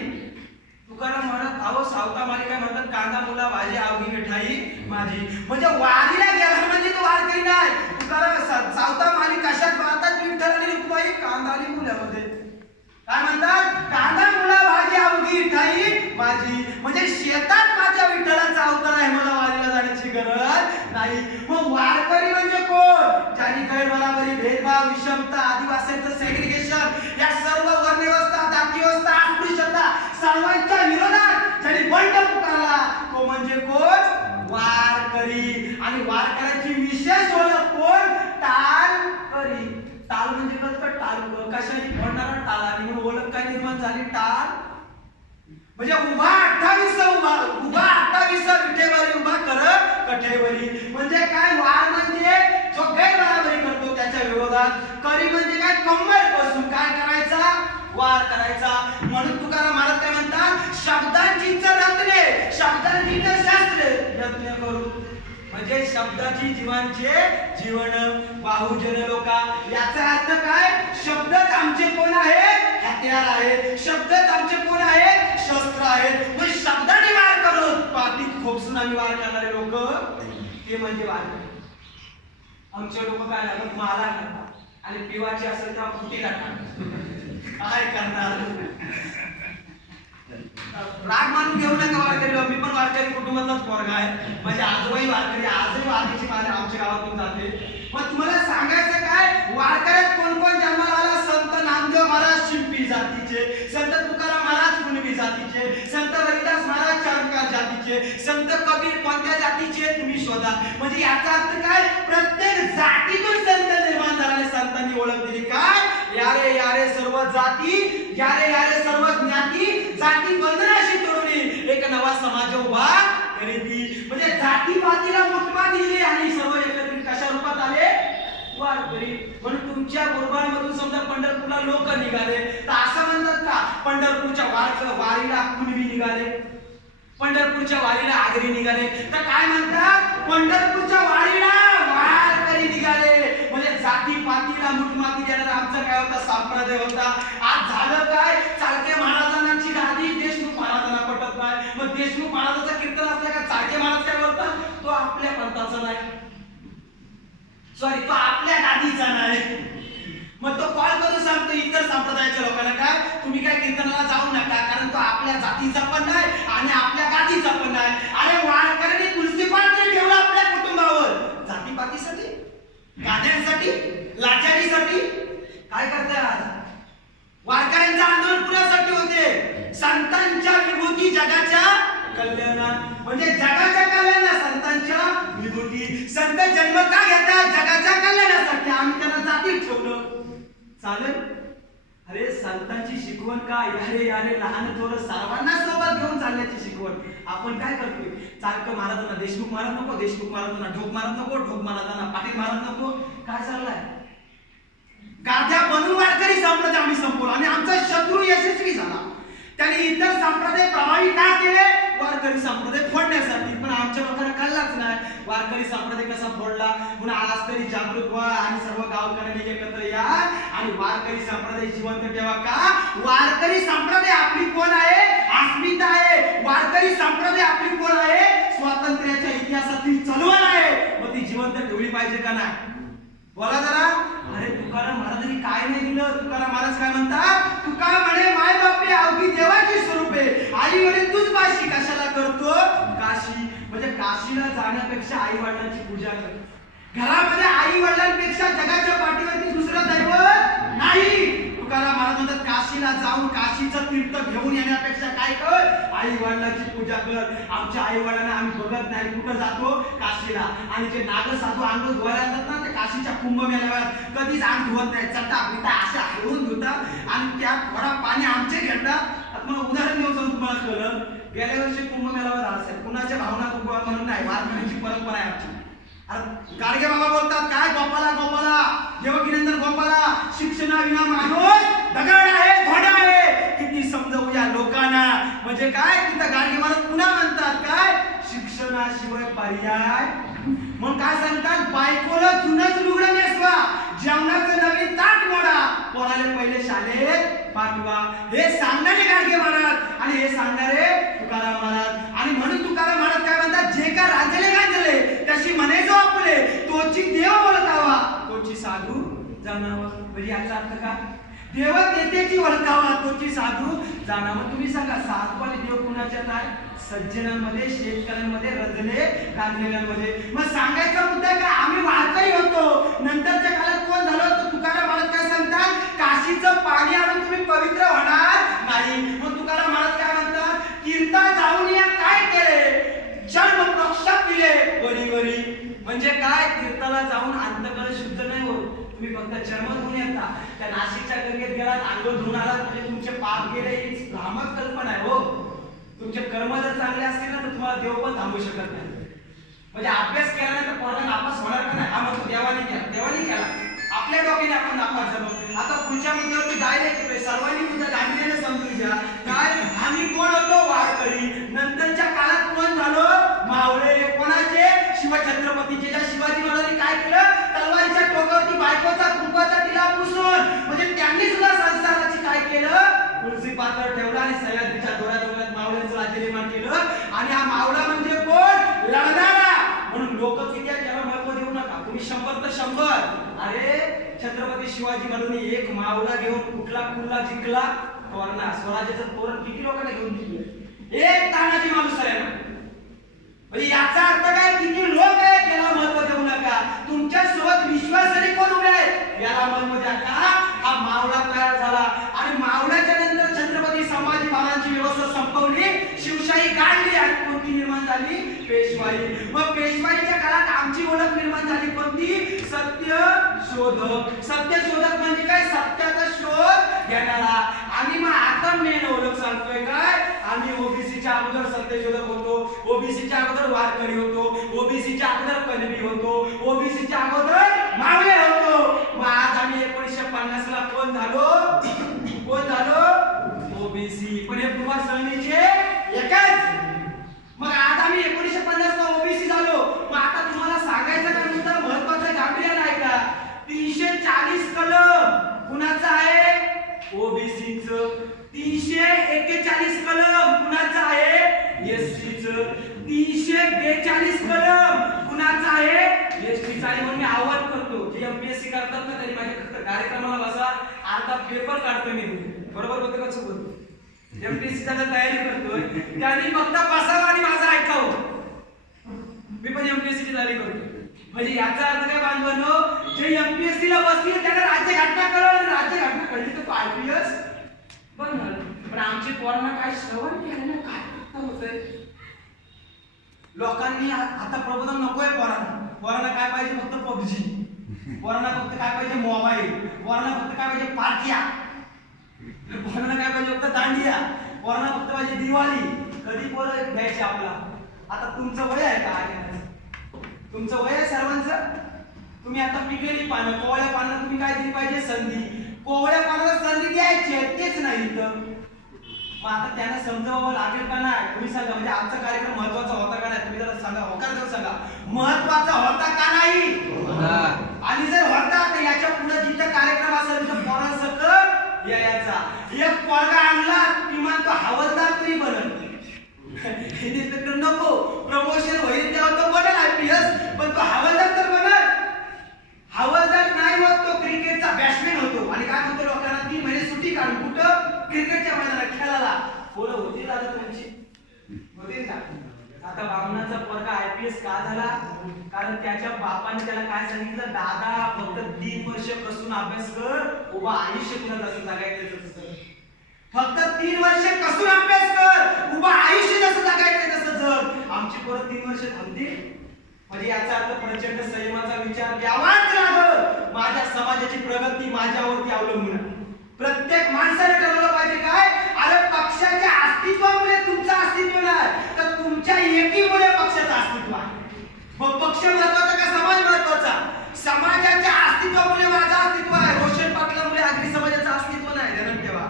तुकाराम म्हणत अहो सावता माली काय म्हणतात? कांदा मुला भाजी आवगी मिठाई माझी. म्हणजे वारीला गेला म्हणजे तो वारकरी नाही. तुकाराम सावता माली कशात वाहतात? विठ्ठल आणि रुक्माई कांदा आणि मुल्यामध्ये. काय म्हणतात? कांदा मुला भाजी आवगी मिठाई माझी. म्हणजे शेतात माझ्या विठ्ठलाचा अवतार आहे, मला वारीला जाण्याची गरज नाही. मग वारकरी म्हणजे कोण? ज्यांनी गैरबराबरी, भेदभाव, विषमता, आदिवासींचं सेग्रिगेशन, या सर्व वर्णव्यवस्था, जातीव्यवस्था, अस्पृश्यता सर्वांच्या विरोधात ज्यांनी बंड पुकारला तो म्हणजे कोण? वारकरी. आणि वारकऱ्याची विशेष ओळख कोण? टाळकरी. टाळ म्हणजे कसं? टाळ कशाने फोडणारा टाळाने. म्हणून ओळख काय निर्माण झाली? टाळ. म्हणजे उभा 28 उभा 28 विठेवरी उभा कर कठेवरी. म्हणजे काय? वार म्हणजे जो गैरबराबरी करतो त्याच्या विरोधात. करी म्हणजे काय? कंबर बसून काय करायचा? वार करायचा. म्हणून तुकाराम महाराज काय म्हणतात? शब्दांचीच रत्ने, शब्दांचीच शास्त्रे यत्न करू. म्हणजे शब्दाची जीवांचे जीवन बाहुजन लोका. याचा अर्थ काय? शब्दच आमचे कोण आहेत? हत्यार आहेत. शब्दच आमचे कोण आहेत? शस्त्र आहेत. म्हणजे शब्दाने वार करून पाठीत खोपसून आम्ही वार करणारे लोक ते म्हणजे वारकरी. आमचे लोक काय लागत? माला घालतात आणि पिवाची असेल तर फुटी लागतात. काय करणार? राग मानून घेऊ नका वारकरी. मी पण वारकरी कुटुंबातलाच पोरगा आहे. माझे आजोबाई वारकरी, आजही वारकरी माझ्या आमच्या गावातून जाते. मग तुम्हाला सांगायचं काय? वारकऱ्यात कोण कोण जन्माला आला? संत नामदेव महाराज शिंपी जातीचे, संत तुकाराम महाराज कुणबी जातीचे, संत रविदास महाराज चरमकार जातीचे, संत कबीर कोणत्या जातीचे तुम्ही शोधा. म्हणजे याचा अर्थ काय? प्रत्येक जातीतून संत निर्माण झालेले संतांनी ओळख दिली. काय? यारे यारे सर्व जाती, यारे यारे सर्व ज्ञाती, जाती बंधनाशी तोडून एक नवा समाज उभा करीती. म्हणजे जाती पातीला मुठमा दिली आणि सर्व एकत्रित कशा रूपात आले? वारकरी. म्हणून तुमच्या गुरुबांमधून समजा पंढरपूरला लोक निघाले तर असं म्हणतात का? पंढरपूरच्या वारीला कुणबी निघाले, पंढरपूरच्या वारीला आगरी निघाले. तर काय म्हणतात? पंढरपूरच्या वारीला वारकरी निघाले. म्हणजे जाती पातीला मुठमाती देणारा आमचा काय होता? संप्रदाय होता. आज झालं काय? चाळके महाराजांची गादी देशमुख महाराजांना पटत नाही. मग देशमुख महाराजांचं कीर्तन असलं का चाळके महाराज काय बोलतात? तो आपल्या पंथाचा नाही, सॉरी तो आपल्या गादीचा नाही. मग तो कॉल करून सांगतो इतर संप्रदायाच्या लोकांना काय? तुम्ही काय कीर्तनाला जाऊ नका, कारण तो आपल्या जातीचा पण नाही आणि आपल्या गादीचा पण नाही. अरे वारकऱ्यांनी तुलसी पात्र ठेवलं आपल्या कुटुंबावर. जातीपातीसाठी, गाद्यांसाठी, लाचारीसाठी काय करतात? वारकऱ्यांचं आंदोलन कुणासाठी होते? संतांच्या विभूती जगाच्या कल्याणात. म्हणजे जगाच्या कल्याणात संतांच्या विभूती. संत जन्म का घेतात? जगाच्या कल्याणासाठी. आम्ही त्यांना जातीत ठेवलं चालेल? अरे संतांची शिकवण काय? यारे यारे लहान थोर सर्वांना सोबत घेऊन चालण्याची शिकवण. आपण काय करतोय? चाळके महाराजांना देशमुख महाराज नको, देशमुख महाराजांना ढोक महाराज नको, ढोक महाराजांना पाटील महाराज नको. काय चाललंय? गाद्या बनून वारकरी संप्रदाय आम्ही संपवला आणि आमचा शत्रू यशस्वी झाला. त्याने इतर संप्रदाय प्रभावित का केले? वारकरी संप्रदाय फोडण्यासाठी. पण आमच्या लोकांना कळलाच नाही वारकरी संप्रदाय कसा फोडला. म्हणून आज तरी जागृत व्हा आणि सर्व गावकऱ्यांनी एकत्र या आणि वारकरी संप्रदाय जिवंत ठेवा. का? वारकरी संप्रदाय आपली कोण आहे? अस्मिता आहे. वारकरी संप्रदाय आपली कोण आहे? स्वातंत्र्याच्या इतिहासातील चळवळ आहे. मग ती जिवंत ठेवली पाहिजे का नाही? बोला जरा. अरे तुकाराम महाराजांनी काय नाही दिलं? तुकाराम महाराज काय म्हणतात? तुका म्हणे माय बापे अवघी देवाची स्वरूपे, आई म्हणे तूच काशी कशाला करतो? काशी म्हणजे काशीला जाण्यापेक्षा आई वडिलांची पूजा कर. घरामध्ये आई वडिलांपेक्षा जगाच्या पाठीवरती दुसरं दैवत नाही. तुकाराम महाराज म्हणतात काशीला जाऊन काशीचं तीर्थ घेऊन येण्यापेक्षा काय कर? आई वडिलांची पूजा कर. आमच्या आई वडिलांना आम्ही बघत नाही. कुठं जातो? काशीला. आणि जे नाग साधू अंग धुवायला येतात ना, ते काशीच्या कुंभमेळ्यावर कधीच अंग धुवत नाही. चटा बिटा असे हलवून धुतात आणि त्यात थोडा पाणी आमचे घेतात. आता उदाहरण देऊन जाऊन तुम्हाला कळलं. गेल्या वर्षी कुंभमेळ्यावर झाला असेल. कुणाच्या भावना कुंभा म्हणून नाही, वारकऱ्यांची परंपरा आहे आमची. गाडगे बाबा बोलतात काय? गोपाला गोपाला देवकीनंदन गोपाला, शिक्षणाविना माणूस दगड आहे, घोडा आहे. किती समजवू या लोकांना. म्हणजे काय? तिथं गाडगे महाराज पुन्हा म्हणतात काय? शिक्षणाशिवाय पर्याय. मग काय सांगतात, बायकोला जुनच लुगडं नेसवा, जेवणाचं नवीन ताट मोडा, पोराले पहिले शाळेत पाठवा. हे सांगणारे गाडगे महाराज आणि हे सांगणारे तुकाराम महाराज. आणि म्हणून तुकाराम महाराज काय म्हणतात, जे का रांजले गांजले त्याशी म्हणे जो आपले, तोची देव ओळखावा, तोची साधू जाणावा. म्हणजे याचा अर्थ का, देव देतेची ओळखावा, तोची साधू जाणावा. तुम्ही सांगा, साधू आणि देव कुणाच्यात आहे? सज्जनांमध्ये, शेतकऱ्यांमध्ये, रजले गांजलेल्यांमध्ये. मग सांगायचा मुद्दा का, आम्ही वारकरी होतो, नंतरच्या काळात कोण झालो, तर तुकाराम महाराज काय सांगतात, काशीचं पाणी आणून तुम्ही पवित्र होणार नाही. मग तुकाराम महाराज काय म्हणतात, कीर्ता जाऊन या काय केले, जन्म प्रक्षाप दिले वरी वरी. म्हणजे काय, तीर्थाला जाऊन अंतकरण शुद्ध नाही होत, तुम्ही फक्त चर्म धुवून येता. त्या नाशिकच्या गंगेत गेलात, अंघोळ धुवून आलात म्हणजे तुमचे पाप गेले, ही भ्रामक कल्पना आहे हो. तुमचे कर्म जर चांगले असतील ना तर तुम्हाला देव पण थांबू शकत नाही. म्हणजे अभ्यास केला नाही तर पोराला नापास होणार का नाही, हा म्हणतो देवाने केला, देवाने केला, आपल्या डोक्याने आपण नापास झालो. आता पुढच्या मुद्द्यावरती डायरेक्ट सर्वांनी मुद्दा गांभीर्याने समजून घ्या. काय, आम्ही कोण होतो, वारकरी. नंतरच्या काळात कोण झालो, मावळे. कोणाचे, शिवछत्रपतीचे. ज्या शिवाजी महाराजांनी काय केलं, तलवारीच्या टोकावरती बायकोचा कुंकवाचा तिला पुसून, म्हणजे त्यांनी सुद्धा संसाराची काय केलं, तुळशी पातळ ठेवला आणि सह्याद्रीच्या दोऱ्यात मावळ्यांचं राज्य निर्माण केलं. आणि हा मावळा म्हणजे कोण, लढणारा. म्हणून लोक किती त्याला महत्व देऊ नका, तुम्ही 100 तर 100. अरे छत्रपती शिवाजी महाराजांनी एक मावळा घेऊन कुठला कुल्ला जिंकला, तोरणा, स्वराज्याचं तोरण किती लोकांना घेऊन जिंकलं, एक तानाजी माणूस आहे ना. म्हणजे याचा अर्थ काय, किती लोक आहेत याला महत्व देऊ नका. तुमच्या सोबत विश्वासाने कोण उभे आहेत याला महत्व द्या. का, हा मावळा तयार झाला आणि मावळ्याच्या नंतर छत्रपती संभाजी महाराजांची व्यवस्था संपवली, शिवशाही काढली आणि कोणती निर्माण झाली, पेशवाई. मग पेशवाईच्या काळात आमची ओळख निर्माण झाली कोणती, सत्य शोधक. सत्य शोधक म्हणजे काय, सत्याचा शोध घेणारा. आणि मग आता मेन ओळख सांगतोय काय, आम्ही ओबीसीच्या अगोदर सत्यशोधक होतो, ओबीसीच्या अगोदर वारकरी होतो, ओबीसीच्या अगोदर कलबी होतो, ओबीसीच्या अगोदर मावळे होतो. मग आज आम्ही 1950 ला कोण झालो, कोण झालो, ओबीसी. पण हे कुमार सरणीचे एकच. मग आज आम्ही 1950 ला ओबीसी झालो. मग आता तुम्हाला सांगायचं काय मुद्दा महत्वाचा गांभीर्य नाही का, 340 कलम कुणाचा आहे, ओबीसीचं. 341 कलम कुणाचा आहे, एससीचं. 342 कलम कुणाचा आहे, एसटीचा. आणि म्हणून मी आवाहन करतो, जे एमपीएससी करतात ना त्यांनी माझ्या कार्यक्रमाला बसा, अर्धा पेपर काढतोय मी, बरोबर होतं का चुकत, एमपीएससी ची तयारी करतोय, त्यांनी फक्त बसावं आणि माझं ऐकावं. मी पण एमपीएससी ची तयारी करतोय. म्हणजे याचा अर्थ काय बांधवांनो, जे एमपीएससी ला बसतील त्यांना राज्य घटना कळलं, राज्य घटना कळली तर आयपीएस बनणार. पण आमची पोरांना काय श्रवण केलं ना, काय होतंय, लोकांनी आता प्रबोधन नकोय पोरांना. पोरांना काय पाहिजे, फक्त पबजी. पोरांना फक्त काय पाहिजे, मोबाईल. पोरांना फक्त काय पाहिजे, पार्ट्या. पोरांना काय पाहिजे, फक्त दांडिया. पोरांना फक्त पाहिजे दिवाळी. कधी पोरं घ्यायचे आपला. आता तुमचं वय आहे का, तुमचं वय आहे सर्वांचं. तुम्ही आता पिकलेली पानं, कोवळ्या पानाला तुम्ही काय दिली पाहिजे, संधी. कोवळ्या पानाला संधी द्यायची तेच नाही तर मग आता त्यांना समजावं लागेल का नाही, तुम्ही सांगा. म्हणजे आजचा कार्यक्रम महत्वाचा होता का नाही, तुम्ही जरा सांगा, होकार जरा सांगा, महत्वाचा होता का नाही. आणि जर होता तर याच्या पुढे जिथं कार्यक्रम असेल तिथं पोरांसकट यायचा. एक पोरगा आणला किमान तो हवालदार तरी बनल. नको प्रमोशन होईल तेव्हा तो बनल आयपीएस, पण तो हवालदार तर बनल. हवालदार नाही होत तो क्रिकेटचा बॅट्समॅन होतो. आणि काय म्हणतो लोकांना, 3 महिने सुट्टी काढून कुठं, क्रिकेटच्या मैदानात खेळायला. पोरं होतील आता तुमची, होतील का. आता बामणाचा पोरगा आयपीएस का झाला, कारण त्याच्या बापाने त्याला काय सांगितलं, दादा फक्त 3 वर्ष कसून अभ्यास कर, उभा आयुष्य तुला जसं जगायचं तसं. फक्त 3 वर्ष कसून अभ्यास कर, उभा आयुष्य जसं जगायचं तसं जग. आमची पोरं 3 वर्ष थांबतील. म्हणजे याचा अर्थ प्रचंड संयमाचा विचार द्यावाच लागल. माझ्या समाजाची प्रगती माझ्यावरती अवलंबून आहे. प्रत्येक माणसाने ठरवलं पाहिजे काय, अरे पक्षाच्या अस्तित्वामुळे तुमचं अस्तित्व नाही तर तुमच्या एकीमुळे पक्षाचं अस्तित्व आहे. मग पक्ष महत्वाचा का समाज महत्वाचा, समाजाच्या अस्तित्वामुळे माझं अस्तित्व आहे. रोशन पाटलामुळे आगरी समाजाचं अस्तित्व नाही, ध्यानात ठेवा.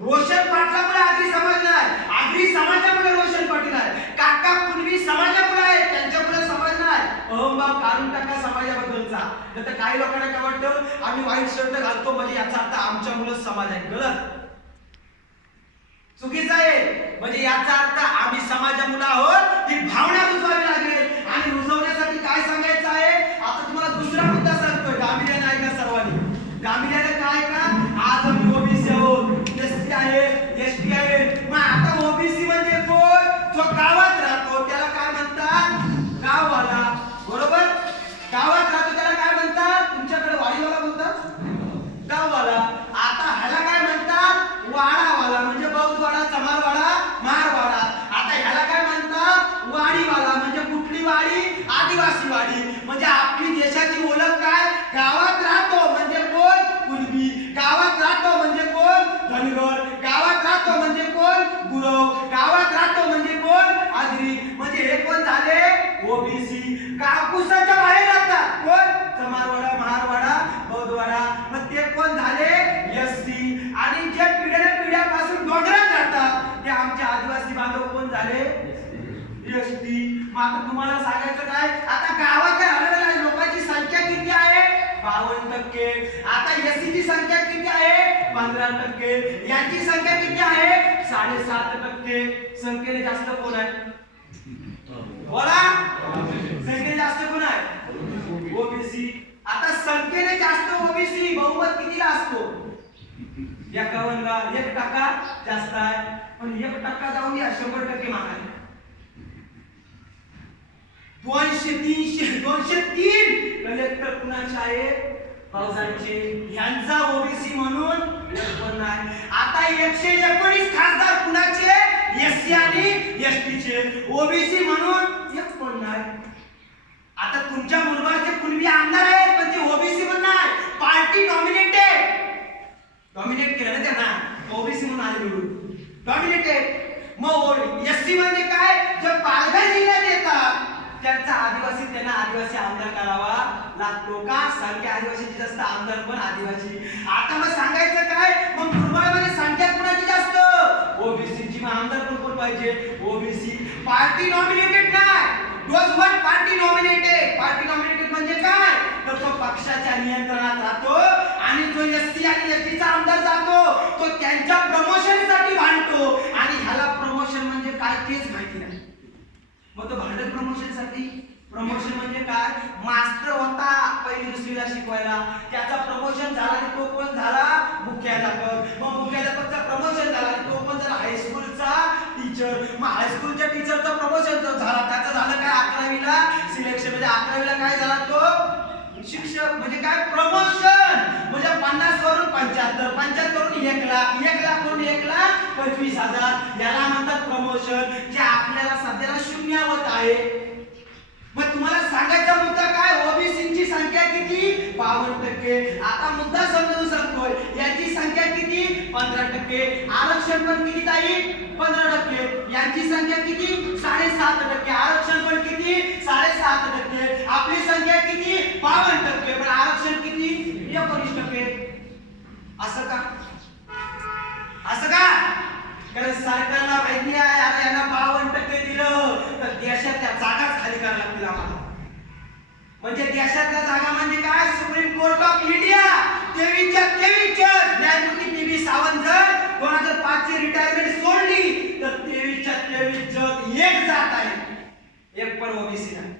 रोशन पाटलामुळे आगरी समाज नाही, आगरी समाजामुळे रोशन पाटील आहे. काका पुनवी समाजामुळे तर काही लोकांना काय वाटतं आम्ही व्हाईट शर्ट घालतो म्हणजे याचा अर्थ आमच्या मुलं समाज आहे. गलत, चुकीचं आहे. म्हणजे याचा अर्थ आम्ही समाजामुळे आहोत ही भावना रुजवावी लागेल. आणि रुजवण्यासाठी काय सांगायचं आहे, आता तुम्हाला दुसरा मुद्दा सांगतोय. गांभीर्याने ऐका सर्वांनी, गांभीर्याने काय का, आज आम्ही ओबीसी आहोत, एसटी आहे, एसटी आहे. मग आता ओबीसी म्हणजे कोण, जो गावात राहतो त्याला काय म्हणतात, गाववाला. बरोबर, गावात राहतो त्याला काय म्हणतात, तुमच्याकडे वाडीवाला म्हणतात, गाववाला. आता ह्याला काय म्हणतात, वाडावाला. म्हणजे बौद्धवाडा, चमारवाडा, महारवाडा. आता ह्याला काय म्हणतात, वाडीवाला. म्हणजे कुठली वाडी, आदिवासी वाडी. म्हणजे आपली देशाची ओळख काय, गावात राहतो म्हणजे कोण, कुणबी. गावात राहतो म्हणजे कोण, धनगर. गावात राहतो म्हणजे कोण, गुरव. गावात राहतो म्हणजे कोण, आदिरी. म्हणजे हे कोण झाले, ओबीसी. कापूसाच्या बाहेर राहतात कोण, चमारवाडा, महारवाडा, बौद्धवाडा. मग ते कोण झाले, एसटी. आणि जे पिढ्यापासून डोंगरात राहतात ते आमचे आदिवासी बांधव कोण झाले, एसटी. मग आता तुम्हाला सांगायचं काय, आता गावाच्या राहणाऱ्या लोकांची संख्या किती आहे, 52%. आता एससीची संख्या किती आहे, 15%. यांची संख्या किती आहे, 7.5%. संख्येने जास्त कोण आहे, बोला, संख्येने जास्त कोण आहे, ओबीसी. आता संख्येने जास्त ओबीसी, बहुमत कितीला असतो, 51ला. 1% जास्त आहे. पण 1% जाऊन या 100% मागायला 203 कलेक्टर कुणाचे आहेत, फौजांचे. ह्यांचा ओबीसी म्हणून पण नाही. आता 119 खासदार कुणाचे, एससी आणि एसटीचे. ओबीसी म्हणून एक पण नाही. आता तुमच्या मुरबाडचे कुणबी आमदार आहेत पण ते ओबीसी पण नाही, पार्टी नॉमिनेटेड. डॉमिनेट केलं ना त्यांना, ओबीसी म्हणून आले निवडून, डॉमिनेटेड. मग एससी म्हणजे काय, जे पालघर जिल्ह्यात येतात त्यांचा आदिवासी, त्यांना आदिवासी आमदार करावा लागतो. का, संख्या आदिवासीची जास्त, आमदार पण आदिवासी. आता मग सांगायचं काय, मग मुरबाडमध्ये संख्या कुणाची जास्त, ओबीसीची. मग आमदार कोण पाहिजे, ओबीसी. पार्टी नॉमिनेटेड नाही, dose one party nominated. Party nominated म्हणजे काय, तर तो पक्षाच्या नियंत्रणात राहतो. आणि जो एससी आणि एसटीचा आमदार जातो तो त्यांच्या प्रमोशनसाठी भांडतो. आणि ह्याला प्रमोशन म्हणजे काय तेच माहिती नाही. मग तो भांडत प्रमोशनसाठी. प्रमोशन म्हणजे काय, मास्टर होता पहिली दुसरीला शिकवायला, त्याचा प्रमोशन झाला आणि तो कोण झाला, मुख्याध्यापक. मग मुख्याध्यापकचा प्रमोशन झाला आणि तो कोण झाला, हायस्कूलचा टीचर. मग हायस्कूलच्या टीचरचं प्रमोशन झाला, त्याचं झालं काय, 11वीला सिलेक्शन. म्हणजे 11वीला काय झाला, तो शिक्षक. म्हणजे काय, प्रमोशन. म्हणजे 50 वरून 75, 75 वरून 1 लाख, 1 लाख वरून 1,25,000. याला म्हणतात प्रमोशन, जे आपल्याला सध्याला शून्यावत आहे. मग तुम्हाला सांगायचा मुद्दा काय, ओबीसीची संख्या किती, 52%. आता मुद्दा समजून सांगतोय, याची संख्या किती, 15%. आरक्षण पण किती ताई, 15%. यांची संख्या किती, 7.5%. आरक्षण पण किती, 7.5%. आपली संख्या किती, 52%. पण आरक्षण किती, 19%. असं का, असं का, कारण सरकारला माहिती आहे आता यांना 52% दिलं तर देशातल्या जागाच खाली करायला लागतील आम्हाला. म्हणजे देशातल्या जागा म्हणजे काय, सुप्रीम कोर्ट ऑफ इंडिया 23च्या 23 जज न्यायमूर्ती पी.बी. सावंत जर 2005 ची रिटायरमेंट सोडली तर 23च्या 23 जज एक जात आहे, एक पण ओबीसी नाही.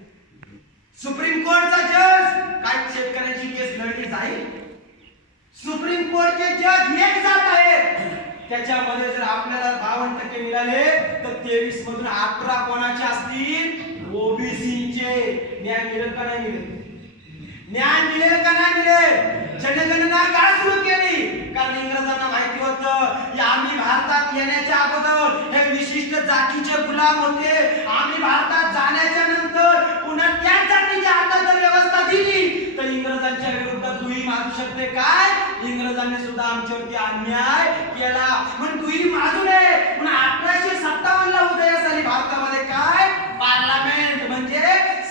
सुप्रीम कोर्टचा जज काय शेतकऱ्यांची केस लढली जाईल, सुप्रीम कोर्टचे जज एक जात आहेत. त्याच्यामध्ये जर आपल्याला 52% मिळाले तर 23 मधून 18 कोणाचे असतील, ओबीसीचे. न्याय मिळेल का नाही मिळेल, न्याय मिळेल का नाही मिळेल. जनगणना का सुरू केली, कारण इंग्रजांना माहिती होतं की आम्ही भारतात येण्याच्या अगोदर हे विशिष्ट जातीचे गुलाम होते. आम्ही भारतात जाण्याच्या नंतर पुन्हा त्याच जातीच्या हातात जर व्यवस्था दिली तर इंग्रजांच्या विरुद्ध दुही मागू शकते. काय, इंग्रजांनी सुद्धा आमच्यावरती अन्याय केला म्हणून दुही मागू नये. म्हणून 1857 ला उदयास आली भारतामध्ये काय, पार्लमेंट म्हणजे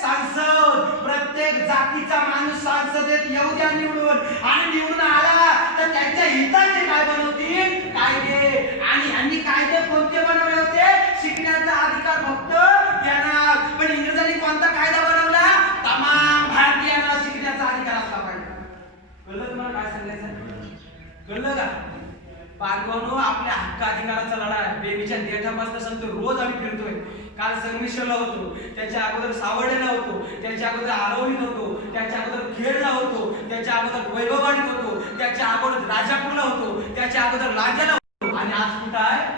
संसद. प्रत्येक जातीचा माणूस संसदेत येऊ द्या निवडून, आणि निवडून आला तर त्यांच्या हिताचे काय बनवतील, कायदे. आणि यांनी कायदे कोणते बनवले होते, शिकण्याचा अधिकार फक्त देणार. पण इंग्रजांनी कोणता कायदा बनवला, तमाम भारतीयांना शिकण्याचा अधिकार असला कळलं तुम्हाला काय सांगायचं? कळलं का? बांधवानो, आपल्या हक्क अधिकाराचा लढा आहे. बेबीच्या देठापासून सांगतो, रोज आम्ही फिरतोय. काल संगमेश्वरला होतो, त्याच्या अगोदर सावर्डेला होतो, त्याच्या अगोदर आरवलीत होतो, त्याच्या अगोदर खेडला होतो, त्याच्या अगोदर वैभववाडीत होतो, त्याच्या अगोदर राजापूरला होतो, त्याच्या अगोदर लांजाला होतो आणि आज कुठं आहे?